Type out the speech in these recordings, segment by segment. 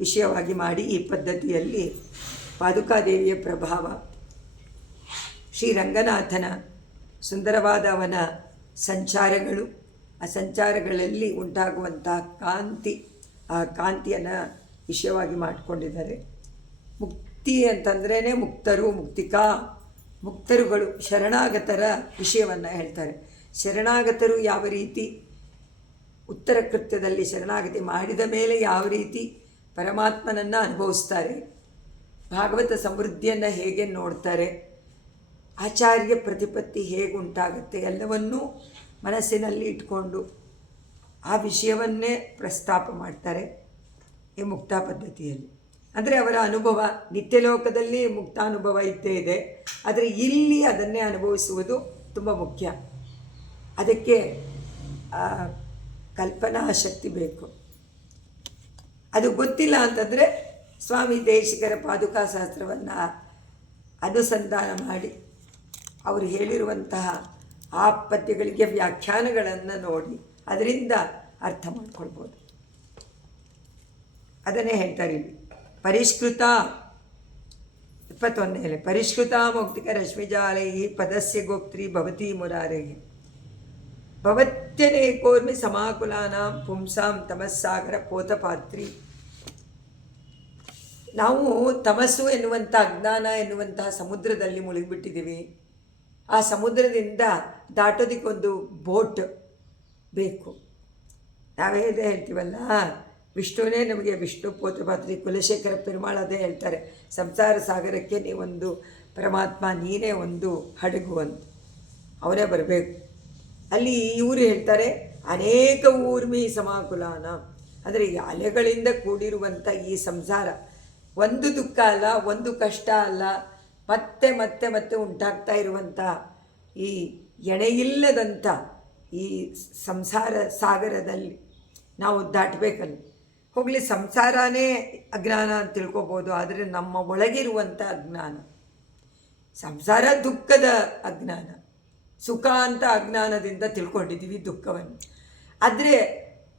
ವಿಷಯವಾಗಿ ಮಾಡಿ ಈ ಪದ್ಧತಿಯಲ್ಲಿ ಪಾದುಕಾದೇವಿಯ ಪ್ರಭಾವ, ಶ್ರೀರಂಗನಾಥನ ಸುಂದರವಾದ ಅವನ ಸಂಚಾರಗಳು, ಆ ಸಂಚಾರಗಳಲ್ಲಿ ಉಂಟಾಗುವಂತಹ ಕಾಂತಿ, ಆ ಕಾಂತಿಯನ್ನು ವಿಷಯವಾಗಿ ಮಾಡಿಕೊಂಡಿದ್ದಾರೆ. ಮುಕ್ತಿ ಅಂತಂದ್ರೇ ಮುಕ್ತರು, ಮುಕ್ತರುಗಳು ಶರಣಾಗತರ ವಿಷಯವನ್ನು ಹೇಳ್ತಾರೆ. ಶರಣಾಗತರು ಯಾವ ರೀತಿ ಉತ್ತರ ಕೃತ್ಯದಲ್ಲಿ ಶರಣಾಗತಿ ಮಾಡಿದ ಮೇಲೆ ಯಾವ ರೀತಿ ಪರಮಾತ್ಮನನ್ನು ಅನುಭವಿಸ್ತಾರೆ, ಭಾಗವತ ಸಮೃದ್ಧಿಯನ್ನು ಹೇಗೆ ನೋಡ್ತಾರೆ, ಆಚಾರ್ಯ ಪ್ರತಿಪತ್ತಿ ಹೇಗೆ ಉಂಟಾಗುತ್ತೆ, ಎಲ್ಲವನ್ನೂ ಮನಸ್ಸಿನಲ್ಲಿ ಇಟ್ಕೊಂಡು ಆ ವಿಷಯವನ್ನೇ ಪ್ರಸ್ತಾಪ ಮಾಡ್ತಾರೆ ಈ ಮುಕ್ತಾ ಪದ್ಧತಿಯಲ್ಲಿ. ಅಂದರೆ ಅವರ ಅನುಭವ ನಿತ್ಯಲೋಕದಲ್ಲಿ ಮುಕ್ತಾನುಭವ ಇದ್ದೇ ಇದೆ, ಆದರೆ ಇಲ್ಲಿ ಅದನ್ನೇ ಅನುಭವಿಸುವುದು ತುಂಬ ಮುಖ್ಯ. ಅದಕ್ಕೆ ಕಲ್ಪನಾ ಶಕ್ತಿ ಬೇಕು. ಅದು ಗೊತ್ತಿಲ್ಲ ಅಂತಂದರೆ ಸ್ವಾಮಿ ದೇಶಿಕರ ಪಾದುಕಾ ಶಾಸ್ತ್ರವನ್ನು ಅನುಸಂಧಾನ ಮಾಡಿ ಅವರು ಹೇಳಿರುವಂತಹ ಆ ಪದ್ಯಗಳಿಗೆ ವ್ಯಾಖ್ಯಾನಗಳನ್ನು ನೋಡಿ ಅದರಿಂದ ಅರ್ಥ ಮಾಡ್ಕೊಳ್ಬೋದು. ಅದನ್ನೇ ಹೇಳ್ತಾರೆ ಇಲ್ಲಿ. ಪರಿಷ್ಕೃತ 21 ಪರಿಷ್ಕೃತ ಮೌಕ್ತಿಕ ರಶ್ಮಿಜಾಲೈ ಪದಸ್ಯ ಗೋಪ್ತ್ರಿ ಭವತಿ ಮುರಾರೈ ಭವತ್ಯನೇಕೋರ್ಮಿ ಸಮಾಕುಲಾನಾಂ ಪುಂಸಾಂ ತಮಸ್ಸಾಗರ ಪೋತಪಾತ್ರಿ. ನಾವು ತಮಸ್ಸು ಎನ್ನುವಂಥ ಅಜ್ಞಾನ ಎನ್ನುವಂತಹ ಸಮುದ್ರದಲ್ಲಿ ಮುಳುಗಿಬಿಟ್ಟಿದ್ದೀವಿ. ಆ ಸಮುದ್ರದಿಂದ ದಾಟೋದಕ್ಕೊಂದು ಬೋಟ್ ಬೇಕು. ನಾವೇದೇ ಹೇಳ್ತೀವಲ್ಲ, ವಿಷ್ಣುವೇ ನಮಗೆ ವಿಷ್ಣು ಪೋತಪಾತ್ರಿ, ಕುಲಶೇಖರ ಪೆರುಮಾಳ್ ಅದೇ ಹೇಳ್ತಾರೆ, ಸಂಸಾರ ಸಾಗರಕ್ಕೆ ನೀವೊಂದು ಪರಮಾತ್ಮ, ನೀನೇ ಒಂದು ಹಡಗು ಅಂತ, ಅವನೇ ಬರಬೇಕು. ಅಲ್ಲಿ ಇವರು ಹೇಳ್ತಾರೆ ಅನೇಕ ಊರ್ಮಿ ಸಮಾಕುಲಾನ, ಅಂದರೆ ಈ ಅಲೆಗಳಿಂದ ಕೂಡಿರುವಂಥ ಈ ಸಂಸಾರ ಒಂದು ದುಃಖ ಅಲ್ಲ, ಒಂದು ಕಷ್ಟ ಅಲ್ಲ, ಮತ್ತೆ ಮತ್ತೆ ಮತ್ತೆ ಉಂಟಾಗ್ತಾ ಇರುವಂಥ ಈ ಎಣೆಯಿಲ್ಲದಂಥ ಈ ಸಂಸಾರ ಸಾಗರದಲ್ಲಿ ನಾವು ದಾಟಬೇಕಲ್ಲ. ಹೋಗಲಿ, ಸಂಸಾರನೇ ಅಜ್ಞಾನ ಅಂತ ತಿಳ್ಕೊಬೋದು, ಆದರೆ ನಮ್ಮ ಒಳಗಿರುವಂಥ ಅಜ್ಞಾನ ಸಂಸಾರ ದುಃಖದ ಅಜ್ಞಾನ, ಸುಖ ಅಂತ ಅಜ್ಞಾನದಿಂದ ತಿಳ್ಕೊಂಡಿದ್ದೀವಿ ದುಃಖವನ್ನು. ಆದರೆ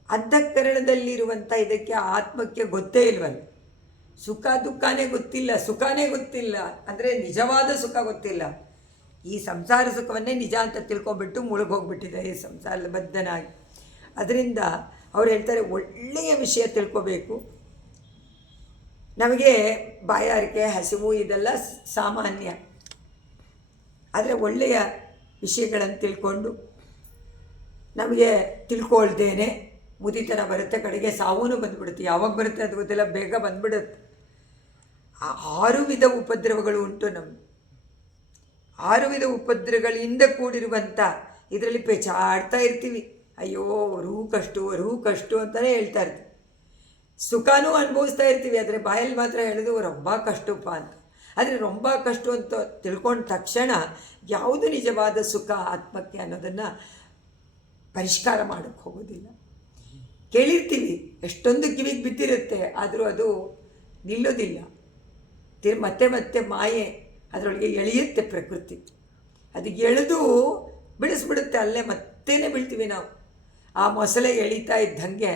ಅಂತಃಕರಣದಲ್ಲಿರುವಂಥ ಇದಕ್ಕೆ ಆತ್ಮಕ್ಕೆ ಗೊತ್ತೇ ಇಲ್ವಲ್ಲ. ಸುಖ ದುಃಖನೇ ಗೊತ್ತಿಲ್ಲ, ಸುಖನೇ ಗೊತ್ತಿಲ್ಲ, ಅಂದರೆ ನಿಜವಾದ ಸುಖ ಗೊತ್ತಿಲ್ಲ. ಈ ಸಂಸಾರ ಸುಖವನ್ನೇ ನಿಜ ಅಂತ ತಿಳ್ಕೊಂಬಿಟ್ಟು ಮುಳುಗೋಗ್ಬಿಟ್ಟಿದೆ ಈ ಸಂಸಾರದ ಬದ್ಧನಾಗಿ. ಅದರಿಂದ ಅವ್ರು ಹೇಳ್ತಾರೆ ಒಳ್ಳೆಯ ವಿಷಯ ತಿಳ್ಕೊಬೇಕು. ನಮಗೆ ಬಾಯಾರಿಕೆ, ಹಸಿವು ಇದೆಲ್ಲ ಸಾಮಾನ್ಯ, ಆದರೆ ಒಳ್ಳೆಯ ವಿಷಯಗಳನ್ನು ತಿಳ್ಕೊಂಡು ನಮಗೆ ತಿಳ್ಕೊಳ್ದೇನೆ ಮುದಿತನ ಬರುತ್ತೆ, ಕಡೆಗೆ ಸಾವೂ ಬಂದುಬಿಡುತ್ತೆ. ಯಾವಾಗ ಬರುತ್ತೆ ಅದು ಗೊತ್ತಿಲ್ಲ, ಬೇಗ ಬಂದುಬಿಡುತ್ತೆ. 6 ವಿಧ ಉಪದ್ರವಗಳು ಉಂಟು ನಮಗೆ. 6 ವಿಧ ಉಪದ್ರವಗಳಿಂದ ಕೂಡಿರುವಂಥ ಇದರಲ್ಲಿ ಪೇಚಾಡ್ತಾ ಇರ್ತೀವಿ. ಅಯ್ಯೋ ರೂಹು ಕಷ್ಟು ಅಂತಲೇ ಹೇಳ್ತಾ ಇರ್ತೀವಿ. ಸುಖನೂ ಅನುಭವಿಸ್ತಾ ಇರ್ತೀವಿ, ಆದರೆ ಬಾಯಲ್ಲಿ ಮಾತ್ರ ಹೇಳೋದು ರೊಂಬ ಕಷ್ಟಪ್ಪ ಅಂತ. ಆದರೆ ರೊಂಬ ಕಷ್ಟ ಅಂತ ತಿಳ್ಕೊಂಡ ತಕ್ಷಣ ಯಾವುದು ನಿಜವಾದ ಸುಖ ಆತ್ಮಕ್ಕೆ ಅನ್ನೋದನ್ನು ಪರಿಷ್ಕಾರ ಮಾಡೋಕ್ಕೆ ಹೋಗೋದಿಲ್ಲ. ಕೇಳಿರ್ತೀವಿ, ಎಷ್ಟೊಂದು ಕಿವಿಗೆ ಬಿದ್ದಿರುತ್ತೆ, ಆದರೂ ಅದು ನಿಲ್ಲೋದಿಲ್ಲ. ಮತ್ತೆ ಮತ್ತೆ ಮಾಯೆ ಅದರೊಳಗೆ ಎಳೆಯುತ್ತೆ ಪ್ರಕೃತಿ, ಅದು ಎಳೆದು ಬಿಡಿಸ್ಬಿಡುತ್ತೆ. ಅಲ್ಲೇ ಮತ್ತೇನೆ ಬೀಳ್ತೀವಿ ನಾವು. ಆ ಮೊಸಳೆ ಎಳೀತಾ ಇದ್ದಂಗೆ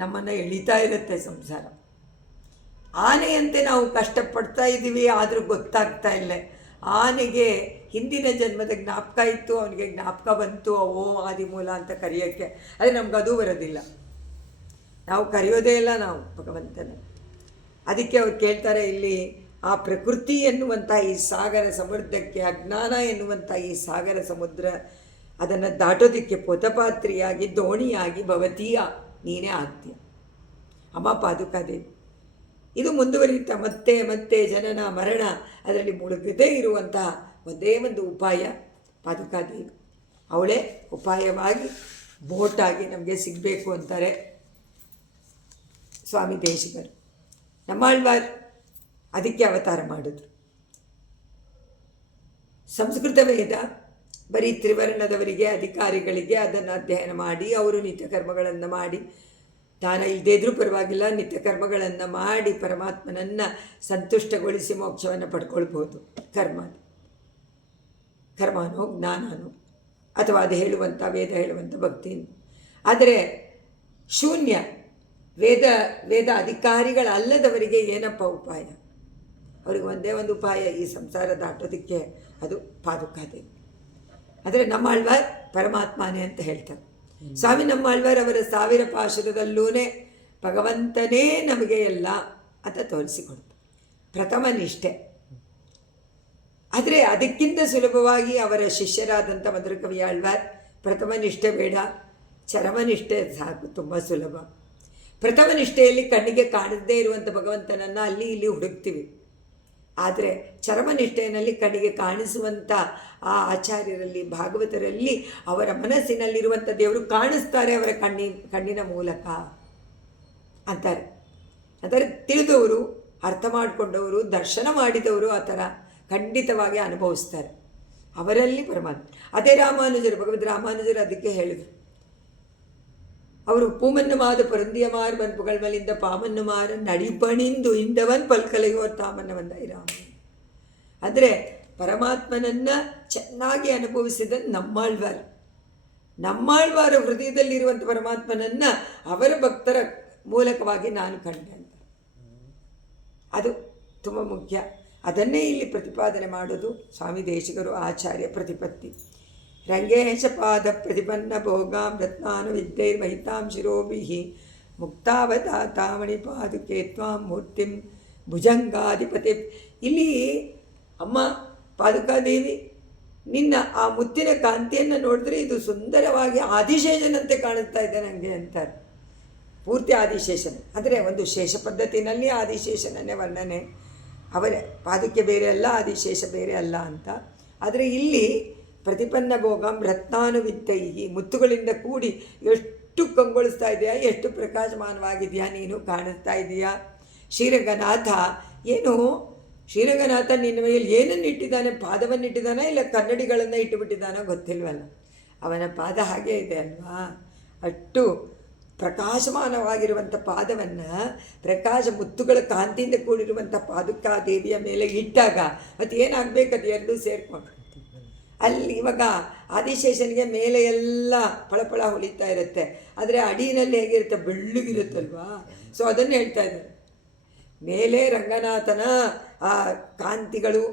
ನಮ್ಮನ್ನು ಎಳೀತಾ ಇರುತ್ತೆ ಸಂಸಾರ. ಆನೆಯಂತೆ ನಾವು ಕಷ್ಟಪಡ್ತಾ ಇದ್ದೀವಿ, ಆದರೂ ಗೊತ್ತಾಗ್ತಾ ಇಲ್ಲ. ಆನೆಗೆ ಹಿಂದಿನ ಜನ್ಮದ ಜ್ಞಾಪಕ ಇತ್ತು, ಅವನಿಗೆ ಜ್ಞಾಪಕ ಬಂತು ಓಂ ಆದಿಮೂಲ ಅಂತ ಕರೆಯೋಕ್ಕೆ, ಆದರೆ ನಮ್ಗೆ ಅದು ಬರೋದಿಲ್ಲ. ನಾವು ಕರೆಯೋದೇ ಇಲ್ಲ ನಾವು ಭಗವಂತನ. ಅದಕ್ಕೆ ಅವ್ರು ಕೇಳ್ತಾರೆ ಇಲ್ಲಿ, ಆ ಪ್ರಕೃತಿ ಎನ್ನುವಂಥ ಈ ಸಾಗರ ಸಮುದ್ರಕ್ಕೆ, ಅಜ್ಞಾನ ಎನ್ನುವಂಥ ಈ ಸಾಗರ ಸಮುದ್ರ, ಅದನ್ನು ದಾಟೋದಕ್ಕೆ ಪೊತಪಾತ್ರಿಯಾಗಿ ದೋಣಿಯಾಗಿ ಭವತೀಯ ನೀನೇ ಆಗ್ತೀಯ ಅಮ್ಮ ಪಾದುಕಾದೇವಿ. ಇದು ಮುಂದುವರಿಯುತ್ತಾ ಮತ್ತೆ ಮತ್ತೆ ಜನನ ಮರಣ ಅದರಲ್ಲಿ ಮುಳುಗದೇ ಇರುವಂತಹ ಒಂದೇ ಒಂದು ಉಪಾಯ ಪಾದುಕಾದೇವಿ. ಅವಳೇ ಉಪಾಯವಾಗಿ ಬೋಟಾಗಿ ನಮಗೆ ಸಿಗಬೇಕು ಅಂತಾರೆ ಸ್ವಾಮಿ ದೇಶಿಕರು. ನಮ್ಮಾಳ್ವಾರ್ ಅದಕ್ಕೆ ಅವತಾರ ಮಾಡಿದ್ರು. ಸಂಸ್ಕೃತ ವೇದ ಬರೀ ತ್ರಿವರ್ಣದವರಿಗೆ, ಅಧಿಕಾರಿಗಳಿಗೆ ಅದನ್ನು ಅಧ್ಯಯನ ಮಾಡಿ ಅವರು ನಿತ್ಯ ಕರ್ಮಗಳನ್ನು ಮಾಡಿ, ದಾನ ಇಲ್ಲದೇ ಇದ್ರೂ ಪರವಾಗಿಲ್ಲ, ನಿತ್ಯ ಕರ್ಮಗಳನ್ನು ಮಾಡಿ ಪರಮಾತ್ಮನನ್ನು ಸಂತುಷ್ಟಗೊಳಿಸಿ ಮೋಕ್ಷವನ್ನು ಪಡ್ಕೊಳ್ಬೋದು. ಕರ್ಮನೋ ಜ್ಞಾನನೋ ಅಥವಾ ಅದು ಹೇಳುವಂಥ ವೇದ ಹೇಳುವಂಥ ಭಕ್ತಿಯಿಂದ. ಆದರೆ ಶೂನ್ಯ ವೇದ ವೇದ ಅಧಿಕಾರಿಗಳಲ್ಲದವರಿಗೆ ಏನಪ್ಪ ಉಪಾಯ? ಅವ್ರಿಗೆ ಒಂದೇ ಒಂದು ಉಪಾಯ ಈ ಸಂಸಾರ ದಾಟೋದಕ್ಕೆ, ಅದು ಪಾದುಕಾದೇವಿ. ಆದರೆ ನಮ್ಮಾಳ್ವಾರ್ ಪರಮಾತ್ಮನೇ ಅಂತ ಹೇಳ್ತಾರೆ. ಸ್ವಾಮಿ ನಮ್ಮಾಳ್ವಾರ್ ಅವರ 1000 ಪಾಶುರದಲ್ಲೂ ಭಗವಂತನೇ ನಮಗೆ ಎಲ್ಲ ಅಂತ ತೋರಿಸಿಕೊಡ್ತಾರೆ. ಪ್ರಥಮ ನಿಷ್ಠೆ. ಆದರೆ ಅದಕ್ಕಿಂತ ಸುಲಭವಾಗಿ ಅವರ ಶಿಷ್ಯರಾದಂಥ ಮಧುರಕವಿ ಆಳ್ವಾರ್ ಪ್ರಥಮ ನಿಷ್ಠೆ ಬೇಡ, ಚರಮನಿಷ್ಠೆ ಸಾಕು, ತುಂಬ ಸುಲಭ. ಪ್ರಥಮ ನಿಷ್ಠೆಯಲ್ಲಿ ಕಣ್ಣಿಗೆ ಕಾಣದೇ ಇರುವಂಥ ಭಗವಂತನನ್ನು ಅಲ್ಲಿ ಇಲ್ಲಿ ಹುಡುಕ್ತೀವಿ. ಆದರೆ ಚರಮನಿಷ್ಠೆಯಲ್ಲಿ ಕಣ್ಣಿಗೆ ಕಾಣಿಸುವಂಥ ಆ ಆಚಾರ್ಯರಲ್ಲಿ, ಭಾಗವತರಲ್ಲಿ ಅವರ ಮನಸ್ಸಿನಲ್ಲಿರುವಂಥ ದೇವರು ಕಾಣಿಸ್ತಾರೆ ಅವರ ಕಣ್ಣಿನ ಮೂಲಕ ಅಂತಾರೆ. ಅಂದರೆ ತಿಳಿದವರು, ಅರ್ಥ ಮಾಡಿಕೊಂಡವರು, ದರ್ಶನ ಮಾಡಿದವರು ಆ ಥರ ಖಂಡಿತವಾಗಿ ಅನುಭವಿಸ್ತಾರೆ. ಅವರಲ್ಲಿ ಪರಮಾತ್ಮ. ಅದೇ ರಾಮಾನುಜರು, ಭಗವದ್ ರಾಮಾನುಜರು ಅದಕ್ಕೆ ಹೇಳಿದರು. ಅವರು பூமன்னமாத பொருந்தியமார் வன் புகழ்மலிந்த பாமன்னமாರ ನಡಿಪಣಿಂದು ಇಂದವನ್ ಪಲ್ಕಲೆಯೋರ್ ತಾಮನ್ನ ಬಂದಾಯಿ ರಾಮ. ಅಂದರೆ ಪರಮಾತ್ಮನನ್ನು ಚೆನ್ನಾಗಿ ಅನುಭವಿಸಿದ ನಮ್ಮಾಳ್ವಾರ ಹೃದಯದಲ್ಲಿರುವಂಥ ಪರಮಾತ್ಮನನ್ನು ಅವರ ಭಕ್ತರ ಮೂಲಕವಾಗಿ ನಾನು ಕಂಡೆ ಅಂತ. ಅದು ತುಂಬ ಮುಖ್ಯ. ಅದನ್ನೇ ಇಲ್ಲಿ ಪ್ರತಿಪಾದನೆ ಮಾಡೋದು ಸ್ವಾಮಿ ದೇಶಿಕರು, ಆಚಾರ್ಯ ಪ್ರತಿಪತ್ತಿ. ರಂಗೇಶ ಪಾದ ಪ್ರತಿಪನ್ನ ಭೋಗಾಂ ರತ್ನಾನು ವಿದ್ಯೈರ್ಮಹಿತಾಂ ಶಿರೋಭಿಃ ಮುಕ್ತಾವತಾಮಣಿ ಪಾದುಕೆ ತ್ವಾಂ ಮೂರ್ತಿಂ ಭುಜಂಗಾಧಿಪತಿ. ಇಲ್ಲಿ ಅಮ್ಮ ಪಾದುಕಾದೇವಿ, ನಿನ್ನ ಆ ಮುತ್ತಿನ ಕಾಂತಿಯನ್ನು ನೋಡಿದ್ರೆ ಇದು ಸುಂದರವಾಗಿ ಆದಿಶೇಷನಂತೆ ಕಾಣಿಸ್ತಾ ಇದೆ ನನಗೆ ಅಂತಾರೆ. ಪೂರ್ತಿ ಆದಿಶೇಷನ ಅಂದರೆ ಒಂದು ಶೇಷ ಪದ್ಧತಿನಲ್ಲಿ ಆದಿಶೇಷನನ್ನೇ ವರ್ಣನೆ. ಅವರ ಪಾದುಕೆ ಬೇರೆ ಅಲ್ಲ, ಆದಿಶೇಷ ಬೇರೆ ಅಲ್ಲ ಅಂತ. ಆದರೆ ಇಲ್ಲಿ ಪ್ರತಿಪನ್ನ ಭೋಗಂ ರತ್ನಾನುವಿತ್ತೈಹಿ, ಮುತ್ತುಗಳಿಂದ ಕೂಡಿ ಎಷ್ಟು ಕಂಗೊಳಿಸ್ತಾ ಇದೆಯಾ, ಎಷ್ಟು ಪ್ರಕಾಶಮಾನವಾಗಿದೆಯಾ, ನೀನು ಕಾಣಿಸ್ತಾ ಇದೆಯಾ. ಶ್ರೀರಂಗನಾಥ ಏನು, ಶ್ರೀರಂಗನಾಥ ನಿನ್ನ ಮೇಲೆ ಏನನ್ನು ಇಟ್ಟಿದ್ದಾನೆ? ಪಾದವನ್ನು ಇಟ್ಟಿದ್ದಾನೆ, ಇಲ್ಲ ಕನ್ನಡಿಗಳನ್ನು ಇಟ್ಟುಬಿಟ್ಟಿದ್ದಾನೋ ಗೊತ್ತಿಲ್ವಲ್ಲ. ಅವನ ಪಾದ ಹಾಗೇ ಇದೆ ಅಲ್ವಾ. ಅಷ್ಟು ಪ್ರಕಾಶಮಾನವಾಗಿರುವಂಥ ಪಾದವನ್ನು, ಪ್ರಕಾಶ ಮುತ್ತುಗಳ ಕಾಂತಿಯಿಂದ ಕೂಡಿರುವಂಥ ಪಾದುಕಾದೇವಿಯ ಮೇಲೆ ಇಟ್ಟಾಗ ಮತ್ತು ಏನಾಗಬೇಕು, ಅದು ಎರಡೂ ಸೇರಿಕೊಂಡು ಅಲ್ಲಿ ಇವಾಗ ಆದಿಶೇಷನಿಗೆ ಮೇಲೆ ಎಲ್ಲ ಫಳಫಳ ಹೊಳಿತಾ ಇರುತ್ತೆ, ಆದರೆ ಅಡಿನಲ್ಲಿ ಹೇಗಿರುತ್ತೆ, ಬೆಳ್ಳಗಿರುತ್ತಲ್ವಾ. ಸೊ ಅದನ್ನು ಹೇಳ್ತಾ ಇದ್ದಾರೆ. ಮೇಲೆ ರಂಗನಾಥನ ಆ ಕಾಂತಿಗಳು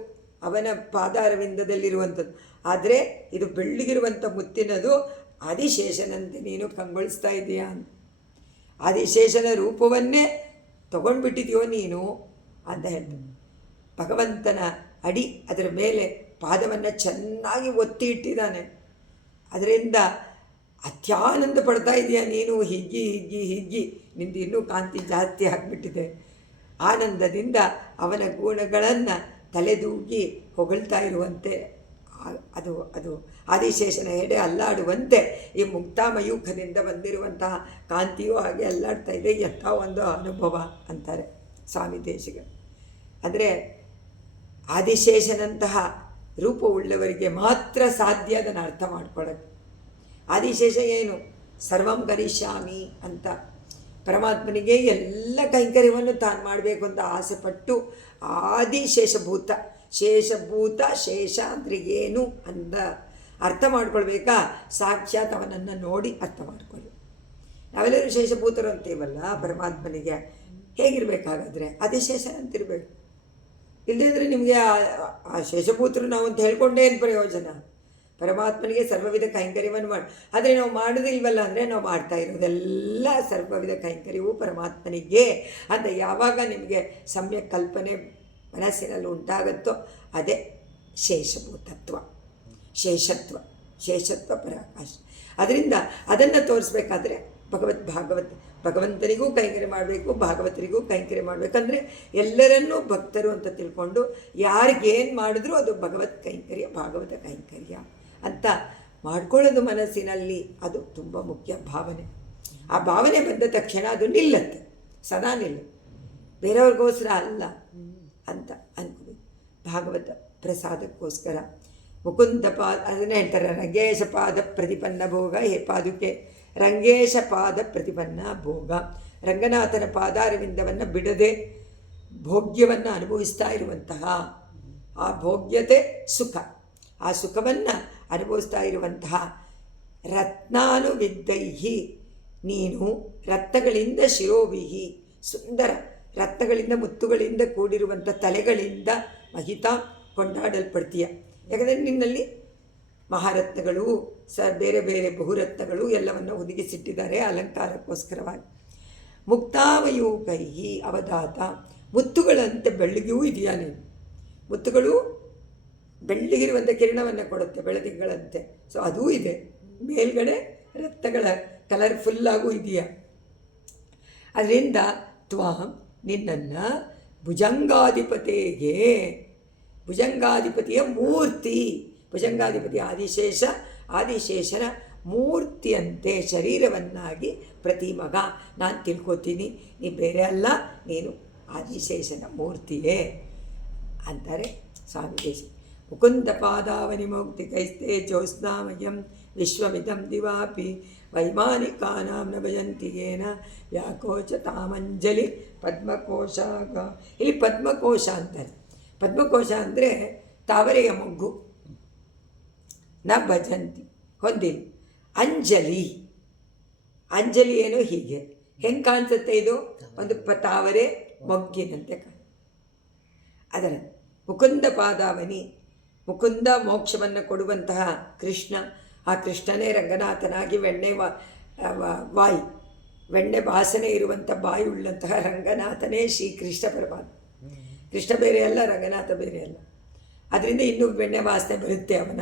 ಅವನ ಪಾದಾರವಿಂದದಲ್ಲಿರುವಂಥದ್ದು, ಆದರೆ ಇದು ಬೆಳ್ಳಗಿರುವಂಥ ಮುತ್ತಿನದು ಆದಿಶೇಷನಂತೆ ನೀನು ಕಂಗೊಳಿಸ್ತಾ ಇದೆಯಾ. ಆದಿಶೇಷನ ರೂಪವನ್ನೇ ತಗೊಂಡ್ಬಿಟ್ಟಿದೆಯೋ ನೀನು ಅಂತ ಹೇಳ್ತಾನೆ. ಭಗವಂತನ ಅಡಿ, ಅದರ ಮೇಲೆ ಪಾದವನ್ನು ಚೆನ್ನಾಗಿ ಒತ್ತಿ ಇಟ್ಟಿದ್ದಾನೆ. ಅದರಿಂದ ಅತ್ಯಾನಂದ ಪಡ್ತಾ ಇದೆಯಾ ನೀನು. ಹಿಗ್ಗಿ ನಿಂದು ಇನ್ನೂ ಕಾಂತಿ ಜಾಸ್ತಿ ಆಗಿಬಿಟ್ಟಿದೆ. ಆನಂದದಿಂದ ಅವನ ಗುಣಗಳನ್ನು ತಲೆದೂಗಿ ಹೊಗಳ್ತಾ ಇರುವಂತೆ, ಅದು ಆದಿಶೇಷನ ಎಡೆ ಅಲ್ಲಾಡುವಂತೆ ಈ ಮುಕ್ತಾಮಯೂಖದಿಂದ ಬಂದಿರುವಂತಹ ಕಾಂತಿಯೂ ಹಾಗೆ ಅಲ್ಲಾಡ್ತಾ ಇದೆ. ಎಂಥ ಒಂದು ಅನುಭವ ಅಂತಾರೆ ಸ್ವಾಮಿ ದೇಶಿಕರು. ಅಂದರೆ ಆದಿಶೇಷನಂತಹ ರೂಪವುಳ್ಳವರಿಗೆ ಮಾತ್ರ ಸಾಧ್ಯ ಅದನ್ನು ಅರ್ಥ ಮಾಡ್ಕೊಳ್ಳೋದು. ಆದಿಶೇಷ ಏನು, ಸರ್ವಂ ಕರಿಷ್ಯಾಮಿ ಅಂತ ಪರಮಾತ್ಮನಿಗೆ ಎಲ್ಲ ಕೈಂಕರ್ಯವನ್ನು ತಾನು ಮಾಡಬೇಕು ಅಂತ ಆಸೆಪಟ್ಟು ಆದಿಶೇಷಭೂತ, ಶೇಷಭೂತ, ಶೇಷ ಅಂದರೆ ಏನು ಅಂತ ಅರ್ಥ ಮಾಡ್ಕೊಳ್ಬೇಕಾ, ಸಾಕ್ಷಾತ್ ಅವನನ್ನು ನೋಡಿ ಅರ್ಥ ಮಾಡ್ಕೊಳ್ಳಿ. ನಾವೆಲ್ಲರೂ ಶೇಷಭೂತರು ಅಂತೀವಲ್ಲ ಪರಮಾತ್ಮನಿಗೆ. ಹೇಗಿರಬೇಕಾಗಾದ್ರೆ ಆದಿಶೇಷನಂತಿರಬೇಕು. ಇಲ್ಲದಿದ್ದರೆ ನಿಮಗೆ ಆ ಶೇಷಭೂತರು ನಾವು ಅಂತ ಹೇಳ್ಕೊಂಡೇ ಏನು ಪ್ರಯೋಜನ. ಪರಮಾತ್ಮನಿಗೆ ಸರ್ವವಿಧ ಕೈಂಕರ್ಯವನ್ನು ಮಾಡಿ, ಆದರೆ ನಾವು ಮಾಡೋದಿಲ್ವಲ್ಲ ಅಂದರೆ ನಾವು ಮಾಡ್ತಾ ಇರೋದೆಲ್ಲ ಸರ್ವವಿಧ ಕೈಂಕರ್ಯವೂ ಪರಮಾತ್ಮನಿಗೆ ಅಂತ ಯಾವಾಗ ನಿಮಗೆ ಸಮ್ಯಕ್ ಕಲ್ಪನೆ ಮನಸ್ಸಿನಲ್ಲಿ ಉಂಟಾಗುತ್ತೋ ಅದೇ ಶೇಷಭೂತತ್ವ, ಶೇಷತ್ವ ಪರಾಕಾಶ. ಅದರಿಂದ ಅದನ್ನು ತೋರಿಸ್ಬೇಕಾದ್ರೆ ಭಗವಂತನಿಗೂ ಕೈಂಕರ್ಯ ಮಾಡಬೇಕು, ಭಾಗವತರಿಗೂ ಕೈಂಕರ್ಯ ಮಾಡಬೇಕಂದ್ರೆ ಎಲ್ಲರನ್ನೂ ಭಕ್ತರು ಅಂತ ತಿಳ್ಕೊಂಡು ಯಾರಿಗೇನು ಮಾಡಿದ್ರೂ ಅದು ಭಗವತ್ ಕೈಂಕರ್ಯ, ಭಾಗವತ ಕೈಂಕರ್ಯ ಅಂತ ಮಾಡ್ಕೊಳ್ಳೋದು ಮನಸ್ಸಿನಲ್ಲಿ. ಅದು ತುಂಬ ಮುಖ್ಯ ಭಾವನೆ. ಆ ಭಾವನೆ ಬಂದ ತಕ್ಷಣ ಅದು ನಿಲ್ಲತ್ತೆ, ಸದಾ ಬೇರೆಯವ್ರಿಗೋಸ್ಕರ ಅಲ್ಲ ಅಂತ ಅನ್ಕೋಬೇಕು. ಭಾಗವತ ಪ್ರಸಾದಕ್ಕೋಸ್ಕರ ಮುಕುಂದ ಅದನ್ನೇ ಹೇಳ್ತಾರೆ, ರಂಗೇಶ ಪಾದ ಪ್ರತಿಪನ್ನ ಭೋಗ. ಹೇ ಪಾದುಕೆ, ರಂಗೇಶ ಪಾದ ಪ್ರತಿಪನ್ನ ಭೋಗ. ರಂಗನಾಥನ ಪಾದಾರವಿಂದವನ್ನು ಬಿಡದೆ ಭೋಗ್ಯವನ್ನು ಅನುಭವಿಸ್ತಾ ಇರುವಂತಹ ಆ ಭೋಗ್ಯತೆ ಸುಖ, ಆ ಸುಖವನ್ನು ಅನುಭವಿಸ್ತಾ ಇರುವಂತಹ ರತ್ನಾನುವಿದ್ದೈಹಿ, ನೀನು ರತ್ನಗಳಿಂದ ಶಿರೋಭಿಹಿ, ಸುಂದರ ರತ್ನಗಳಿಂದ ಮುತ್ತುಗಳಿಂದ ಕೂಡಿರುವಂಥ ತಲೆಗಳಿಂದ ಮಹಿತಾ ಕೊಂಡಾಡಲ್ಪಡ್ತೀಯ. ಯಾಕಂದರೆ ನಿನ್ನಲ್ಲಿ ಮಹಾರತ್ನಗಳು ಬೇರೆ ಬೇರೆ ಬಹುರತ್ನಗಳು ಎಲ್ಲವನ್ನು ಒದಗಿಸಿಟ್ಟಿದ್ದಾರೆ ಅಲಂಕಾರಕ್ಕೋಸ್ಕರವಾಗಿ. ಮುಕ್ತಾವಯೂಕೈಹಿ ಅವಧಾತ, ಮುತ್ತುಗಳಂತೆ ಬೆಳ್ಳಗಿಯೂ ಇದೆಯಾ ನೀನು. ಮುತ್ತುಗಳು ಬೆಳ್ಳಗಿರುವಂಥ ಕಿರಣವನ್ನು ಕೊಡುತ್ತೆ ಬೆಳದಿಂಗಳಂತೆ. ಸೊ ಅದೂ ಇದೆ. ಮೇಲ್ಗಡೆ ರತ್ನಗಳ ಕಲರ್ಫುಲ್ಲಾಗೂ ಇದೆಯಾ. ಅದರಿಂದ ತ್ವಾಂ ನಿನ್ನನ್ನು ಭುಜಂಗಾಧಿಪತಿಗೆ, ಭುಜಂಗಾಧಿಪತಿಯ ಮೂರ್ತಿ, ಭುಜಂಗಾಧಿಪತಿ ಆದಿಶೇಷನ ಮೂರ್ತಿಯಂತೆ ಶರೀರವನ್ನಾಗಿ ಪ್ರತಿಮಗ ನಾನು ತಿಳ್ಕೊತೀನಿ. ನೀ ಬೇರೆ ಅಲ್ಲ, ನೀನು ಆದಿಶೇಷನ ಮೂರ್ತಿಯೇ ಅಂತಾರೆ ಸ್ವಾಮಿ ದೇಶ. ಮುಕುಂದ ಪಾದಾವನಿ ಮೌಕ್ತಿಕೈಸ್ತೆ ಜ್ಯೋತ್ಸ್ನಾಮಯಂ ವಿಶ್ವಮಿದಂ ದಿವಾಪಿ ವೈಮಾನಿಕಾನಾಂ ನ ಭಜಂತಿ ಯೇನ ವ್ಯಾಕೋಚ ತಾಮಂಜಲಿ ಪದ್ಮಕೋಶಾಗ. ಇಲ್ಲಿ ಪದ್ಮಕೋಶ ಅಂತಾರೆ. ಪದ್ಮಕೋಶ ಅಂದರೆ ತಾವರೆಯ ಮೊಗ್ಗು. ನ ಭಜಂತಿ ಹೊಂದಿಲ್ಲ. ಅಂಜಲಿ, ಅಂಜಲಿ ಏನು ಹೀಗೆ ಹೆಂಗೆ ಕಾಣಿಸುತ್ತೆ, ಇದು ಒಂದು ತಾವರೆ ಮೊಗ್ಗಿನಂತೆ ಅದರ ಮುಕುಂದ ಪಾದಾವನಿ, ಮುಕುಂದ ಮೋಕ್ಷವನ್ನು ಕೊಡುವಂತಹ ಕೃಷ್ಣ, ಆ ಕೃಷ್ಣನೇ ರಂಗನಾಥನಾಗಿ ವೆಣ್ಣೆ ವಾಸನೆ ಇರುವಂಥ ಬಾಯಿ ಉಳ್ಳಂತಹ ರಂಗನಾಥನೇ ಶ್ರೀಕೃಷ್ಣ ಪರಮಾತ್ಮ. ಕೃಷ್ಣ ಬೇರೆ ಅಲ್ಲ, ರಂಗನಾಥ ಬೇರೆ ಅಲ್ಲ. ಅದರಿಂದ ಇನ್ನೂ ಬೆಣ್ಣೆ ವಾಸನೆ ಬರುತ್ತೆ ಅವನ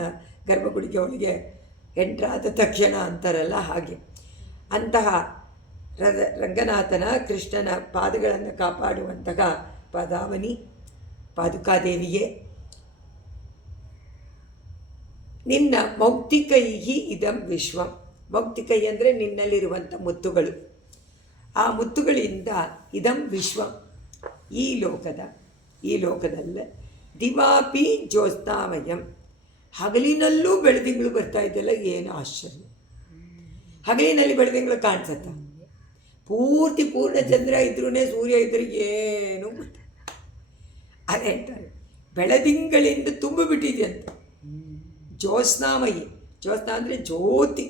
ಗರ್ಭಗುಡಿಗೆ ಒಳಗೆ ಎಂಟ್ರಾದ ತಕ್ಷಣ ಅಂತಾರಲ್ಲ ಹಾಗೆ. ಅಂತಹ ರಂಗನಾಥನ ಕೃಷ್ಣನ ಪಾದಗಳನ್ನು ಕಾಪಾಡುವಂತಹ ಪಾದಾವನಿ ಪಾದುಕಾದೇವಿಗೆ ನಿನ್ನ ಮೌಕ್ತಿಕೈಹಿ ಇದಂ ವಿಶ್ವಂ. ಮೌಕ್ತಿಕೈ ಅಂದರೆ ನಿನ್ನಲ್ಲಿರುವಂಥ ಮುತ್ತುಗಳು. ಆ ಮುತ್ತುಗಳಿಂದ ಇದಂ ವಿಶ್ವಂ, ಈ ಲೋಕದಲ್ಲೇ ದಿವಾಪಿ ಜ್ಯೋತ್ಸ್ನಾಮಯಂ, ಹಗಲಿನಲ್ಲೂ ಬೆಳದಿಂಗಳು ಬರ್ತಾ ಇದೆಯಲ್ಲ, ಏನು ಆಶ್ಚರ್ಯ. ಹಗಲಿನಲ್ಲಿ ಬೆಳದಿಂಗಳು ಕಾಣಿಸುತ್ತ, ಪೂರ್ತಿ ಪೂರ್ಣ ಚಂದ್ರ ಇದ್ರೂ ಸೂರ್ಯ ಇದ್ರೂ ಏನು ಅದೇ ಹೇಳ್ತಾರೆ. ಬೆಳದಿಂಗಳಿಂದ ತುಂಬಿಬಿಟ್ಟಿದೆಯಂತ. ಜ್ಯೋತ್ಸ್ನಾಮಯಿ, ಜ್ಯೋತ್ಸ್ನಾ ಅಂದರೆ ಜ್ಯೋತಿ,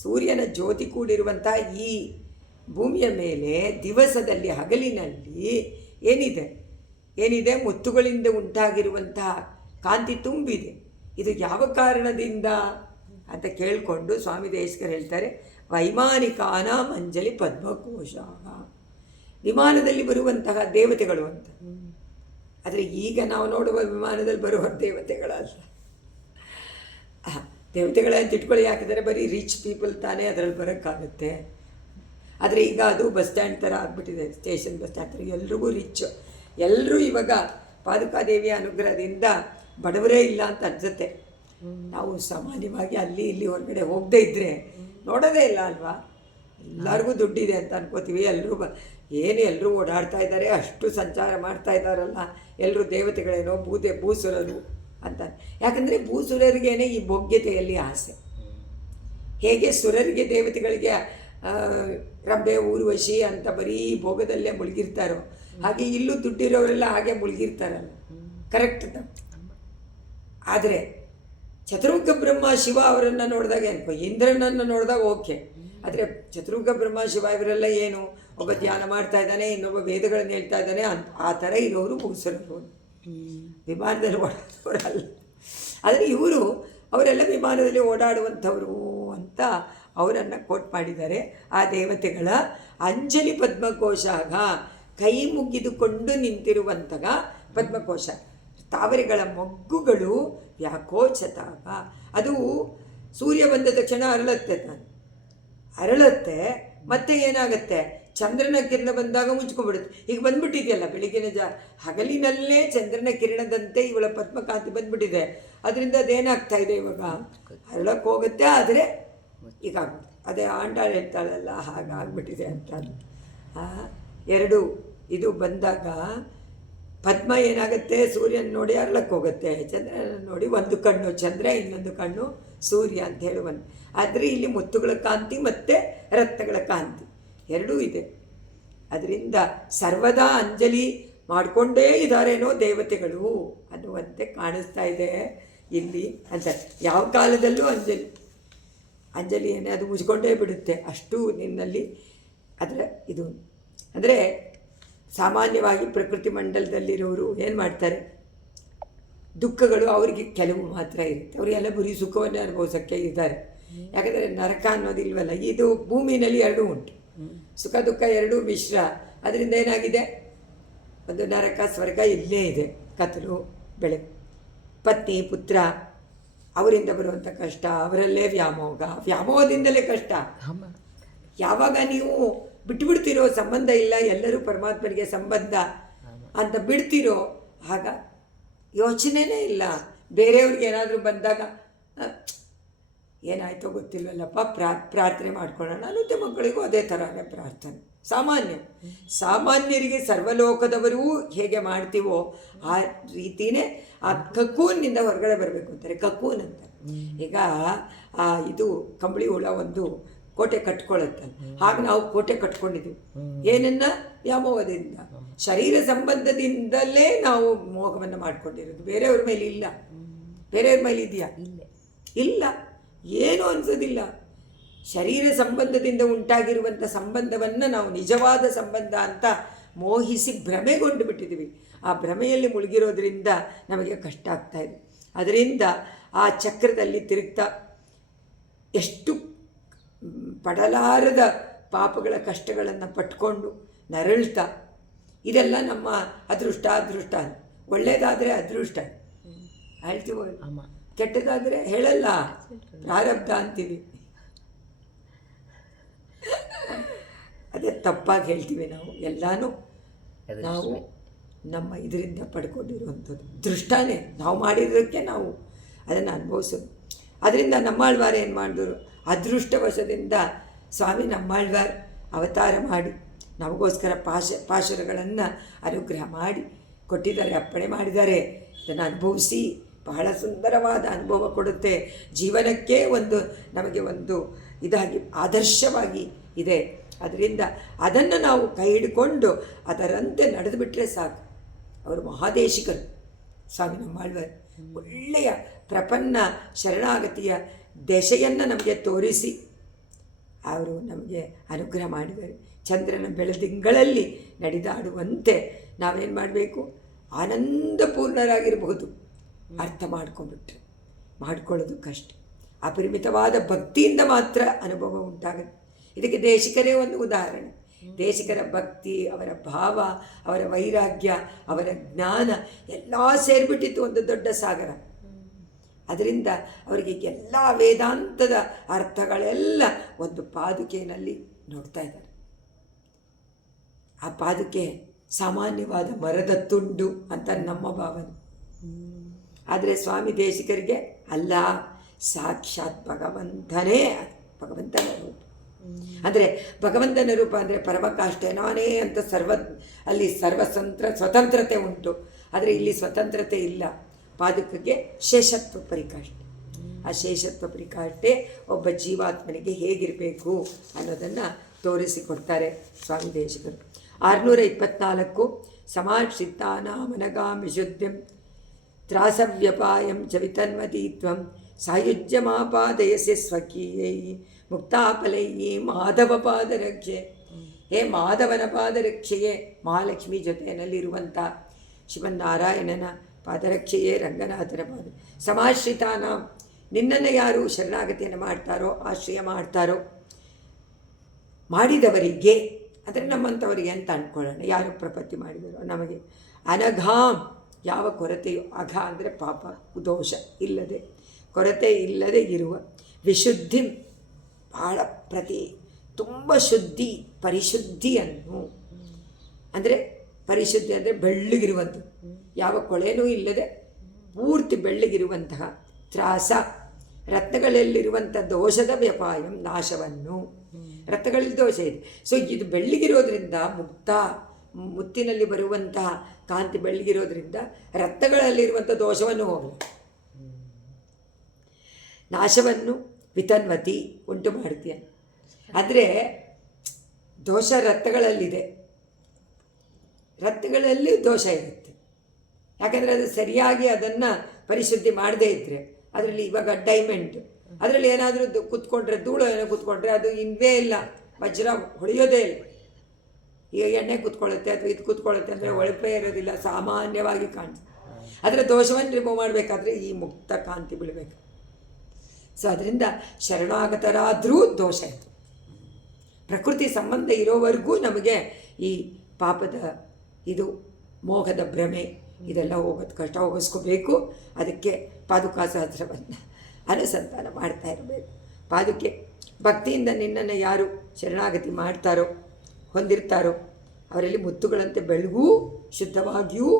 ಸೂರ್ಯನ ಜ್ಯೋತಿ ಕೂಡಿರುವಂಥ ಈ ಭೂಮಿಯ ಮೇಲೆ ದಿವಸದಲ್ಲಿ ಹಗಲಿನಲ್ಲಿ ಏನಿದೆ ಮುತ್ತುಗಳಿಂದ ಉಂಟಾಗಿರುವಂತಹ ಕಾಂತಿ ತುಂಬಿದೆ. ಇದು ಯಾವ ಕಾರಣದಿಂದ ಅಂತ ಕೇಳಿಕೊಂಡು ಸ್ವಾಮಿ ದೇಶಕರು ಹೇಳ್ತಾರೆ, ವೈಮಾನಿಕಾನಾಂ ಅಂಜಲಿ ಪದ್ಮಕೋಶ, ವಿಮಾನದಲ್ಲಿ ಬರುವಂತಹ ದೇವತೆಗಳು ಅಂತ. ಆದರೆ ಈಗ ನಾವು ನೋಡುವ ವಿಮಾನದಲ್ಲಿ ಬರುವ ದೇವತೆಗಳಲ್ಲ. ದೇವತೆಗಳಂತ ಇಟ್ಕೊಳ್ಳಿ, ಯಾಕಿದರೆ ಬರೀ ರಿಚ್ ಪೀಪಲ್ ತಾನೇ ಅದರಲ್ಲಿ ಬರೋಕ್ಕಾಗುತ್ತೆ. ಆದರೆ ಈಗ ಅದು ಬಸ್ ಸ್ಟ್ಯಾಂಡ್ ಥರ ಆಗಿಬಿಟ್ಟಿದೆ, ಸ್ಟೇಷನ್ ಬಸ್ ಸ್ಟ್ಯಾಂಡ್ ಥರ. ಎಲ್ರಿಗೂ ರಿಚ್, ಎಲ್ಲರೂ ಇವಾಗ ಪಾದುಕಾದೇವಿಯ ಅನುಗ್ರಹದಿಂದ ಬಡವರೇ ಇಲ್ಲ ಅಂತ ಅನಿಸುತ್ತೆ. ನಾವು ಸಾಮಾನ್ಯವಾಗಿ ಅಲ್ಲಿ ಇಲ್ಲಿ ಹೊರಗಡೆ ಹೋಗದೇ ಇದ್ದರೆ ನೋಡೋದೇ ಇಲ್ಲ ಅಲ್ವಾ. ಎಲ್ಲರಿಗೂ ದುಡ್ಡಿದೆ ಅಂತ ಅನ್ಕೋತೀವಿ. ಎಲ್ಲರೂ ಓಡಾಡ್ತಾ ಇದ್ದಾರೆ, ಅಷ್ಟು ಸಂಚಾರ ಮಾಡ್ತಾ ಇದ್ದಾರಲ್ಲ, ಎಲ್ಲರೂ ದೇವತೆಗಳೇನೋ ಭೂಸುರರು ಅಂತ. ಯಾಕಂದರೆ ಭೂಸುರರಿಗೇನೆ ಈ ಭೋಗ್ಯತೆಯಲ್ಲಿ ಆಸೆ. ಹೇಗೆ ಸುರರಿಗೆ ದೇವತೆಗಳಿಗೆ ರಂಬೆ ಊರ್ವಶಿ ಅಂತ ಬರೀ ಭೋಗದಲ್ಲೇ ಮುಳುಗಿರ್ತಾರೋ, ಹಾಗೆ ಇಲ್ಲೂ ದುಡ್ಡಿರೋರೆಲ್ಲ ಹಾಗೆ ಮುಳುಗಿರ್ತಾರಲ್ಲ. ಕರೆಕ್ಟ್. ಆದರೆ ಚತುರ್ಮುಖ ಬ್ರಹ್ಮ ಶಿವ ಅವರನ್ನು ನೋಡಿದಾಗ ಅನ್ಕೋ, ಇಂದ್ರನನ್ನು ನೋಡಿದಾಗ ಓಕೆ. ಆದರೆ ಚತುರ್ಮುಖ ಬ್ರಹ್ಮ ಶಿವ ಇವರೆಲ್ಲ ಏನು, ಒಬ್ಬ ಧ್ಯಾನ ಮಾಡ್ತಾ ಇದ್ದಾನೆ, ಇನ್ನೊಬ್ಬ ವೇದಗಳನ್ನು ಹೇಳ್ತಾ ಇದ್ದಾನೆ, ಆ ಥರ ಇರೋರು ಭೂಸುರರು, ವಿಮಾನದಲ್ಲಿ ಓಡಾಡೋರಲ್ಲ. ಆದರೆ ಅವರೆಲ್ಲ ವಿಮಾನದಲ್ಲಿ ಓಡಾಡುವಂಥವರು ಅಂತ ಅವರನ್ನು ಕೋಟ್ ಮಾಡಿದ್ದಾರೆ. ಆ ದೇವತೆಗಳ ಅಂಜಲಿ ಪದ್ಮಕೋಶಾಗ, ಕೈ ಮುಗಿದುಕೊಂಡು ನಿಂತಿರುವಂತಹ ಪದ್ಮಕೋಶ, ತಾವರೆಗಳ ಮೊಗ್ಗುಗಳು ವ್ಯಾಕೋಚತಾಗ. ಅದು ಸೂರ್ಯ ಬಂದ ತಕ್ಷಣ ಅರಳುತ್ತೆ, ಮತ್ತೆ ಏನಾಗುತ್ತೆ, ಚಂದ್ರನ ಕಿರಣ ಬಂದಾಗ ಮುಚ್ಕೊಂಡ್ಬಿಡುತ್ತೆ. ಈಗ ಬಂದ್ಬಿಟ್ಟಿದೆಯಲ್ಲ ಬೆಳಿಗ್ಗಿನ ಹಗಲಿನಲ್ಲೇ ಚಂದ್ರನ ಕಿರಣದಂತೆ ಇವಳ ಪದ್ಮಕಾಂತಿ ಬಂದ್ಬಿಟ್ಟಿದೆ. ಅದರಿಂದ ಅದೇನಾಗ್ತಾ ಇದೆ, ಇವಾಗ ಅರಳಕ್ಕೆ ಹೋಗುತ್ತೆ. ಆದರೆ ಈಗ ಅದೇ ಆಂಡಾಳು ಹೇಳ್ತಾಳಲ್ಲ, ಹಾಗಾಗ್ಬಿಟ್ಟಿದೆ ಅಂತ. ಎರಡು ಇದು ಬಂದಾಗ ಪದ್ಮ ಏನಾಗುತ್ತೆ, ಸೂರ್ಯನ ನೋಡಿ ಅರಳಕ್ಕೆ ಹೋಗುತ್ತೆ, ಚಂದ್ರನ ನೋಡಿ ಒಂದು ಕಣ್ಣು ಚಂದ್ರ, ಇನ್ನೊಂದು ಕಣ್ಣು ಸೂರ್ಯ ಅಂತ ಹೇಳುವಂತ. ಆದರೆ ಇಲ್ಲಿ ಮುತ್ತುಗಳ ಕಾಂತಿ ಮತ್ತು ರತ್ನಗಳ ಕಾಂತಿ ಎರಡೂ ಇದೆ. ಅದರಿಂದ ಸರ್ವದಾ ಅಂಜಲಿ ಮಾಡಿಕೊಂಡೇ ಇದ್ದಾರೇನೋ ದೇವತೆಗಳು ಅನ್ನುವಂತೆ ಕಾಣಿಸ್ತಾ ಇದೆ ಇಲ್ಲಿ ಅಂತ. ಯಾವ ಕಾಲದಲ್ಲೂ ಅಂಜಲಿ. ಅಂಜಲಿಯನ್ನೇ ಅದು ಮುಚ್ಕೊಂಡೇ ಬಿಡುತ್ತೆ, ಅಷ್ಟು ನಿನ್ನಲ್ಲಿ ಅದರ ಇದು. ಅಂದರೆ ಸಾಮಾನ್ಯವಾಗಿ ಪ್ರಕೃತಿ ಮಂಡಲದಲ್ಲಿರೋರು ಏನು ಮಾಡ್ತಾರೆ, ದುಃಖಗಳು ಅವರಿಗೆ ಕೆಲವು ಮಾತ್ರ ಇರುತ್ತೆ, ಅವರಿಗೆಲ್ಲ ಬರೀ ಸುಖವನ್ನು ಅನುಭವಿಸೋಕ್ಕೆ ಇದ್ದಾರೆ. ಯಾಕಂದರೆ ನರಕ ಅನ್ನೋದಿಲ್ವಲ್ಲ, ಇದು ಭೂಮಿನಲ್ಲಿ ಎರಡೂ ಉಂಟು, ಸುಖ ದುಃಖ ಎರಡೂ ಮಿಶ್ರ. ಅದರಿಂದ ಏನಾಗಿದೆ, ಒಂದು ನರಕ ಸ್ವರ್ಗ ಇಲ್ಲೇ ಇದೆ. ಕತ್ತಲು ಬೆಳಕು, ಪತ್ನಿ ಪುತ್ರ ಅವರಿಂದ ಬರುವಂಥ ಕಷ್ಟ, ಅವರಲ್ಲೇ ವ್ಯಾಮೋಹದಿಂದಲೇ ಕಷ್ಟ. ಯಾವಾಗ ನೀವು ಬಿಟ್ಟುಬಿಡ್ತಿರೋ, ಸಂಬಂಧ ಇಲ್ಲ ಎಲ್ಲರೂ ಪರಮಾತ್ಮನಿಗೆ ಸಂಬಂಧ ಅಂತ ಬಿಡ್ತಿರೋ, ಆಗ ಯೋಚನೆನೇ ಇಲ್ಲ. ಬೇರೆಯವ್ರಿಗೆ ಏನಾದರೂ ಬಂದಾಗ ಏನಾಯ್ತೋ ಗೊತ್ತಿಲ್ವಲ್ಲಪ್ಪ, ಪ್ರಾರ್ಥನೆ ಮಾಡ್ಕೊಳ್ಳೋಣ ಅನ್ನೋದೇ. ಮಕ್ಕಳಿಗೂ ಅದೇ ಥರನೇ ಪ್ರಾರ್ಥನೆ. ಸಾಮಾನ್ಯರಿಗೆ ಸರ್ವಲೋಕದವರೂ ಹೇಗೆ ಮಾಡ್ತೀವೋ ಆ ರೀತಿಯೇ ಆ ಕಕ್ಕೂನಿಂದ ಹೊರಗಡೆ ಬರಬೇಕು ಅಂತಾರೆ. ಕಕ್ಕೂನ್ ಅಂತ ಈಗ ಇದು ಕಂಬಳಿ ಹುಳ ಒಂದು ಕೋಟೆ ಕಟ್ಕೊಳ್ಳುತ್ತಲ್ಲ, ಹಾಗೆ ನಾವು ಕೋಟೆ ಕಟ್ಕೊಂಡಿದ್ದೀವಿ. ಏನನ್ನ? ವ್ಯಾಮೋಹದಿಂದ, ಶರೀರ ಸಂಬಂಧದಿಂದಲೇ ನಾವು ಮೋಹವನ್ನು ಮಾಡ್ಕೊಂಡಿರೋದು. ಬೇರೆಯವ್ರ ಮೇಲೆ ಇಲ್ಲ. ಬೇರೆಯವ್ರ ಮೇಲೆ ಇದೆಯಾ? ಇಲ್ಲ, ಏನೂ ಅನಿಸೋದಿಲ್ಲ. ಶರೀರ ಸಂಬಂಧದಿಂದ ಉಂಟಾಗಿರುವಂಥ ಸಂಬಂಧವನ್ನು ನಾವು ನಿಜವಾದ ಸಂಬಂಧ ಅಂತ ಮೋಹಿಸಿ ಭ್ರಮೆಗೊಂಡು ಬಿಟ್ಟಿದ್ದೀವಿ. ಆ ಭ್ರಮೆಯಲ್ಲಿ ಮುಳುಗಿರೋದ್ರಿಂದ ನಮಗೆ ಕಷ್ಟ ಆಗ್ತಾಯಿದೆ. ಅದರಿಂದ ಆ ಚಕ್ರದಲ್ಲಿ ತಿರುಗ್ತಾ ಎಷ್ಟು ಪಡಲಾರದ ಪಾಪಗಳ ಕಷ್ಟಗಳನ್ನು ಪಟ್ಕೊಂಡು ನರಳ್ತಾ, ಇದೆಲ್ಲ ನಮ್ಮ ಅದೃಷ್ಟ. ಒಳ್ಳೆಯದಾದರೆ ಅದೃಷ್ಟ ಹೇಳ್ತೀವೋ, ಕೆಟ್ಟದಾದರೆ ಹೇಳಲ್ಲ, ಪ್ರಾರಬ್ಧ ಅಂತೀವಿ. ಅದೇ ತಪ್ಪಾಗಿ ಹೇಳ್ತೀವಿ ನಾವು. ಎಲ್ಲನೂ ನಾವು ನಮ್ಮ ಇದರಿಂದ ಪಡ್ಕೊಂಡಿರುವಂಥದ್ದು ದೃಷ್ಟನೇ. ನಾವು ಮಾಡಿರೋದಕ್ಕೆ ನಾವು ಅದನ್ನು ಅನುಭವಿಸೋದು. ಅದರಿಂದ ನಮ್ಮಾಳ್ವಾರ ಏನು ಮಾಡಿದ್ರು, ಅದೃಷ್ಟವಶದಿಂದ ಸ್ವಾಮಿ ನಮ್ಮಾಳ್ವಾರ್ ಅವತಾರ ಮಾಡಿ ನಮಗೋಸ್ಕರ ಪಾಶುರಗಳನ್ನು ಅನುಗ್ರಹ ಮಾಡಿ ಕೊಟ್ಟಿದ್ದಾರೆ, ಅಪ್ಪಣೆ ಮಾಡಿದ್ದಾರೆ. ಇದನ್ನು ಅನುಭವಿಸಿ ಬಹಳ ಸುಂದರವಾದ ಅನುಭವ ಕೊಡುತ್ತೆ. ಜೀವನಕ್ಕೆ ನಮಗೆ ಒಂದು ಇದಾಗಿ ಆದರ್ಶವಾಗಿ ಇದೆ. ಅದರಿಂದ ಅದನ್ನು ನಾವು ಕೈ ಹಿಡ್ಕೊಂಡು ಅದರಂತೆ ನಡೆದು ಬಿಟ್ಟರೆ ಸಾಕು. ಅವರು ಮಹಾದೇಶಿಕರು ಸ್ವಾಮಿ ನಮ್ಮಾಳ್ವಾರ್. ಒಳ್ಳೆಯ ಪ್ರಪನ್ನ ಶರಣಾಗತಿಯ ದೆಸೆಯನ್ನು ನಮಗೆ ತೋರಿಸಿ ಅವರು ನಮಗೆ ಅನುಗ್ರಹ ಮಾಡಿದ್ದಾರೆ. ಚಂದ್ರನ ಬೆಳದಿಂಗಳಲ್ಲಿ ನಡೆದಾಡುವಂತೆ ನಾವೇನು ಮಾಡಬೇಕು, ಆನಂದಪೂರ್ಣರಾಗಿರಬಹುದು. ಅರ್ಥ ಮಾಡ್ಕೊಳ್ಳೋದು ಕಷ್ಟ. ಅಪರಿಮಿತವಾದ ಭಕ್ತಿಯಿಂದ ಮಾತ್ರ ಅನುಭವ ಉಂಟಾಗುತ್ತೆ. ಇದಕ್ಕೆ ದೇಶಿಕರೇ ಒಂದು ಉದಾಹರಣೆ. ದೇಶಿಕರ ಭಕ್ತಿ, ಅವರ ಭಾವ, ಅವರ ವೈರಾಗ್ಯ, ಅವರ ಜ್ಞಾನ ಎಲ್ಲ ಸೇರಿಬಿಟ್ಟಿತ್ತು ಒಂದು ದೊಡ್ಡ ಸಾಗರ. ಅದರಿಂದ ಅವರಿಗೆ ಎಲ್ಲ ವೇದಾಂತದ ಅರ್ಥಗಳೆಲ್ಲ ಒಂದು ಪಾದುಕೆಯಲ್ಲಿ ನೋಡ್ತಾ ಇದ್ದಾರೆ. ಆ ಪಾದುಕೆ ಸಾಮಾನ್ಯವಾದ ಮರದ ತುಂಡು ಅಂತ ನಮ್ಮ ಭಾವನೆ. ಆದರೆ ಸ್ವಾಮಿ ದೇಶಿಕರಿಗೆ ಅಲ್ಲ, ಸಾಕ್ಷಾತ್ ಭಗವಂತನೇ, ಭಗವಂತನ ರೂಪ. ಅಂದರೆ ಭಗವಂತನ ರೂಪ ಅಂದರೆ ಪರಮಕಾಷ್ಟೆ ನಾನೇ ಅಂತ ಅಲ್ಲಿ ಸ್ವತಂತ್ರತೆ ಉಂಟು. ಆದರೆ ಇಲ್ಲಿ ಸ್ವತಂತ್ರತೆ ಇಲ್ಲ. ಪಾದುಕೆಗೆ ಶೇಷತ್ವ ಪರಿಕಾಷ್ಠೆ. ಆ ಶೇಷತ್ವ ಪರಿಕಾಷ್ಠೆ ಒಬ್ಬ ಜೀವಾತ್ಮನಿಗೆ ಹೇಗಿರಬೇಕು ಅನ್ನೋದನ್ನು ತೋರಿಸಿಕೊಡ್ತಾರೆ ಸ್ವಾಮಿ ದೇಶಿಕರು. 624 ಸಮಾಶ್ರಿತಾನಾಮನಗಾಮಿ ಶುದ್ಧಂ ತ್ರಾಸವ್ಯಪಾಯಂ ಚ ವಿತನ್ವತೀತ್ವಂ ಸಾಯುಜ್ಯಮಾಪಾದಯಸ್ಯ ಸ್ವಕೀಯೈ ಮುಕ್ತಾಫಲೈ ಮಾಧವ ಪಾದರಕ್ಷೆ. ಹೇ ಮಾಧವನ ಪಾದರಕ್ಷೆಯೇ, ಮಹಾಲಕ್ಷ್ಮಿ ಜೊತೆಯಲ್ಲಿರುವಂಥ ಶ್ರೀಮನ್ನಾರಾಯಣನ ಪಾದರಕ್ಷೆಯೇ, ರಂಗನಾಥನ ಪಾದ. ಸಮಾಶ್ರಿತಾನ, ನಿನ್ನನ್ನು ಯಾರು ಶರಣಾಗತಿಯನ್ನು ಮಾಡ್ತಾರೋ, ಆಶ್ರಯ ಮಾಡ್ತಾರೋ, ಮಾಡಿದವರಿಗೆ, ಅಂದರೆ ನಮ್ಮಂಥವರಿಗೆ ಅಂತ ಅಂದ್ಕೊಳ್ಳೋಣ, ಯಾರು ಪ್ರಪತ್ತಿ ಮಾಡಿದರೋ ನಮಗೆ. ಅನಘಾಂ, ಯಾವ ಕೊರತೆಯು, ಅಘ ಅಂದರೆ ಪಾಪ ದೋಷ ಇಲ್ಲದೆ, ಕೊರತೆ ಇಲ್ಲದೆ ಇರುವ. ವಿಶುದ್ಧಿ, ಭಾಳ ತುಂಬ ಶುದ್ಧಿ, ಪರಿಶುದ್ಧಿಯನ್ನು, ಅಂದರೆ ಪರಿಶುದ್ಧಿ ಅಂದರೆ ಬೆಳ್ಳಗಿರುವಂಥದ್ದು, ಯಾವ ಕೊಳೆನೂ ಇಲ್ಲದೆ ಪೂರ್ತಿ ಬೆಳ್ಳಗಿರುವಂತಹ. ತ್ರಾಸ, ರತ್ನಗಳಲ್ಲಿರುವಂಥ ದೋಷದ ವ್ಯಪಾಯಂ, ನಾಶವನ್ನು. ರತ್ನಗಳಲ್ಲಿ ದೋಷ ಇದೆ, ಸೊ ಇದು ಬೆಳ್ಳಗಿರೋದ್ರಿಂದ ಮುತ್ತಿನಲ್ಲಿ ಬರುವಂತಹ ಕಾಂತಿ ಬೆಳ್ಳಗಿರೋದ್ರಿಂದ ರತ್ನಗಳಲ್ಲಿರುವಂಥ ದೋಷವನ್ನು ಹೋಗಲಿ, ನಾಶವನ್ನು ವಿತನ್ವತಿ ಉಂಟು ಮಾಡ್ತೀಯ. ಅಂದರೆ ದೋಷ ರತ್ನಗಳಲ್ಲಿದೆ, ರತ್ನಗಳಲ್ಲಿ ದೋಷ ಇರುತ್ತೆ. ಯಾಕಂದರೆ ಅದು ಸರಿಯಾಗಿ ಅದನ್ನು ಪರಿಶುದ್ಧಿ ಮಾಡದೇ ಇದ್ದರೆ, ಅದರಲ್ಲಿ ಇವಾಗ ಅದರಲ್ಲಿ ಏನಾದರೂ ಕೂತ್ಕೊಂಡ್ರೆ ಧೂಳು ಏನೋ ಕೂತ್ಕೊಂಡ್ರೆ ಅದು ಇನ್ವೇ ಇಲ್ಲ, ವಜ್ರ ಹೊಳೆಯೋದೇ ಇಲ್ಲ. ಈಗ ಎಣ್ಣೆ ಕೂತ್ಕೊಳ್ಳುತ್ತೆ ಅಥವಾ ಇದು ಕೂತ್ಕೊಳ್ಳುತ್ತೆ ಅಂದರೆ ಒಳಪೇ ಇರೋದಿಲ್ಲ, ಸಾಮಾನ್ಯವಾಗಿ ಕಾಣಿಸುತ್ತೆ. ಅದರ ದೋಷವನ್ನು ರಿಮೂವ್ ಮಾಡಬೇಕಾದ್ರೆ ಈ ಮುಕ್ತ ಕಾಂತಿ ಬೀಳಬೇಕು. ಸೊ ಅದರಿಂದ ಶರಣಾಗತರಾದರೂ ದೋಷ ಇತ್ತು. ಪ್ರಕೃತಿ ಸಂಬಂಧ ಇರೋವರೆಗೂ ನಮಗೆ ಈ ಪಾಪದ ಇದು ಮೋಹದ ಭ್ರಮೆ ಇದೆಲ್ಲ ಹೋಗೋದು ಕಷ್ಟ, ಹೋಗಿಸ್ಕೋಬೇಕು. ಅದಕ್ಕೆ ಪಾದುಕಾ ಸಹಸ್ರವನ್ನು ಅನುಸಂಧಾನ ಮಾಡ್ತಾ ಇರಬೇಕು. ಪಾದುಕೆ ಭಕ್ತಿಯಿಂದ ನಿನ್ನನ್ನು ಯಾರು ಶರಣಾಗತಿ ಮಾಡ್ತಾರೋ, ಹೊಂದಿರ್ತಾರೋ, ಅವರಲ್ಲಿ ಮುತ್ತುಗಳಂತೆ ಬೆಳಗೂ ಶುದ್ಧವಾಗಿಯೂ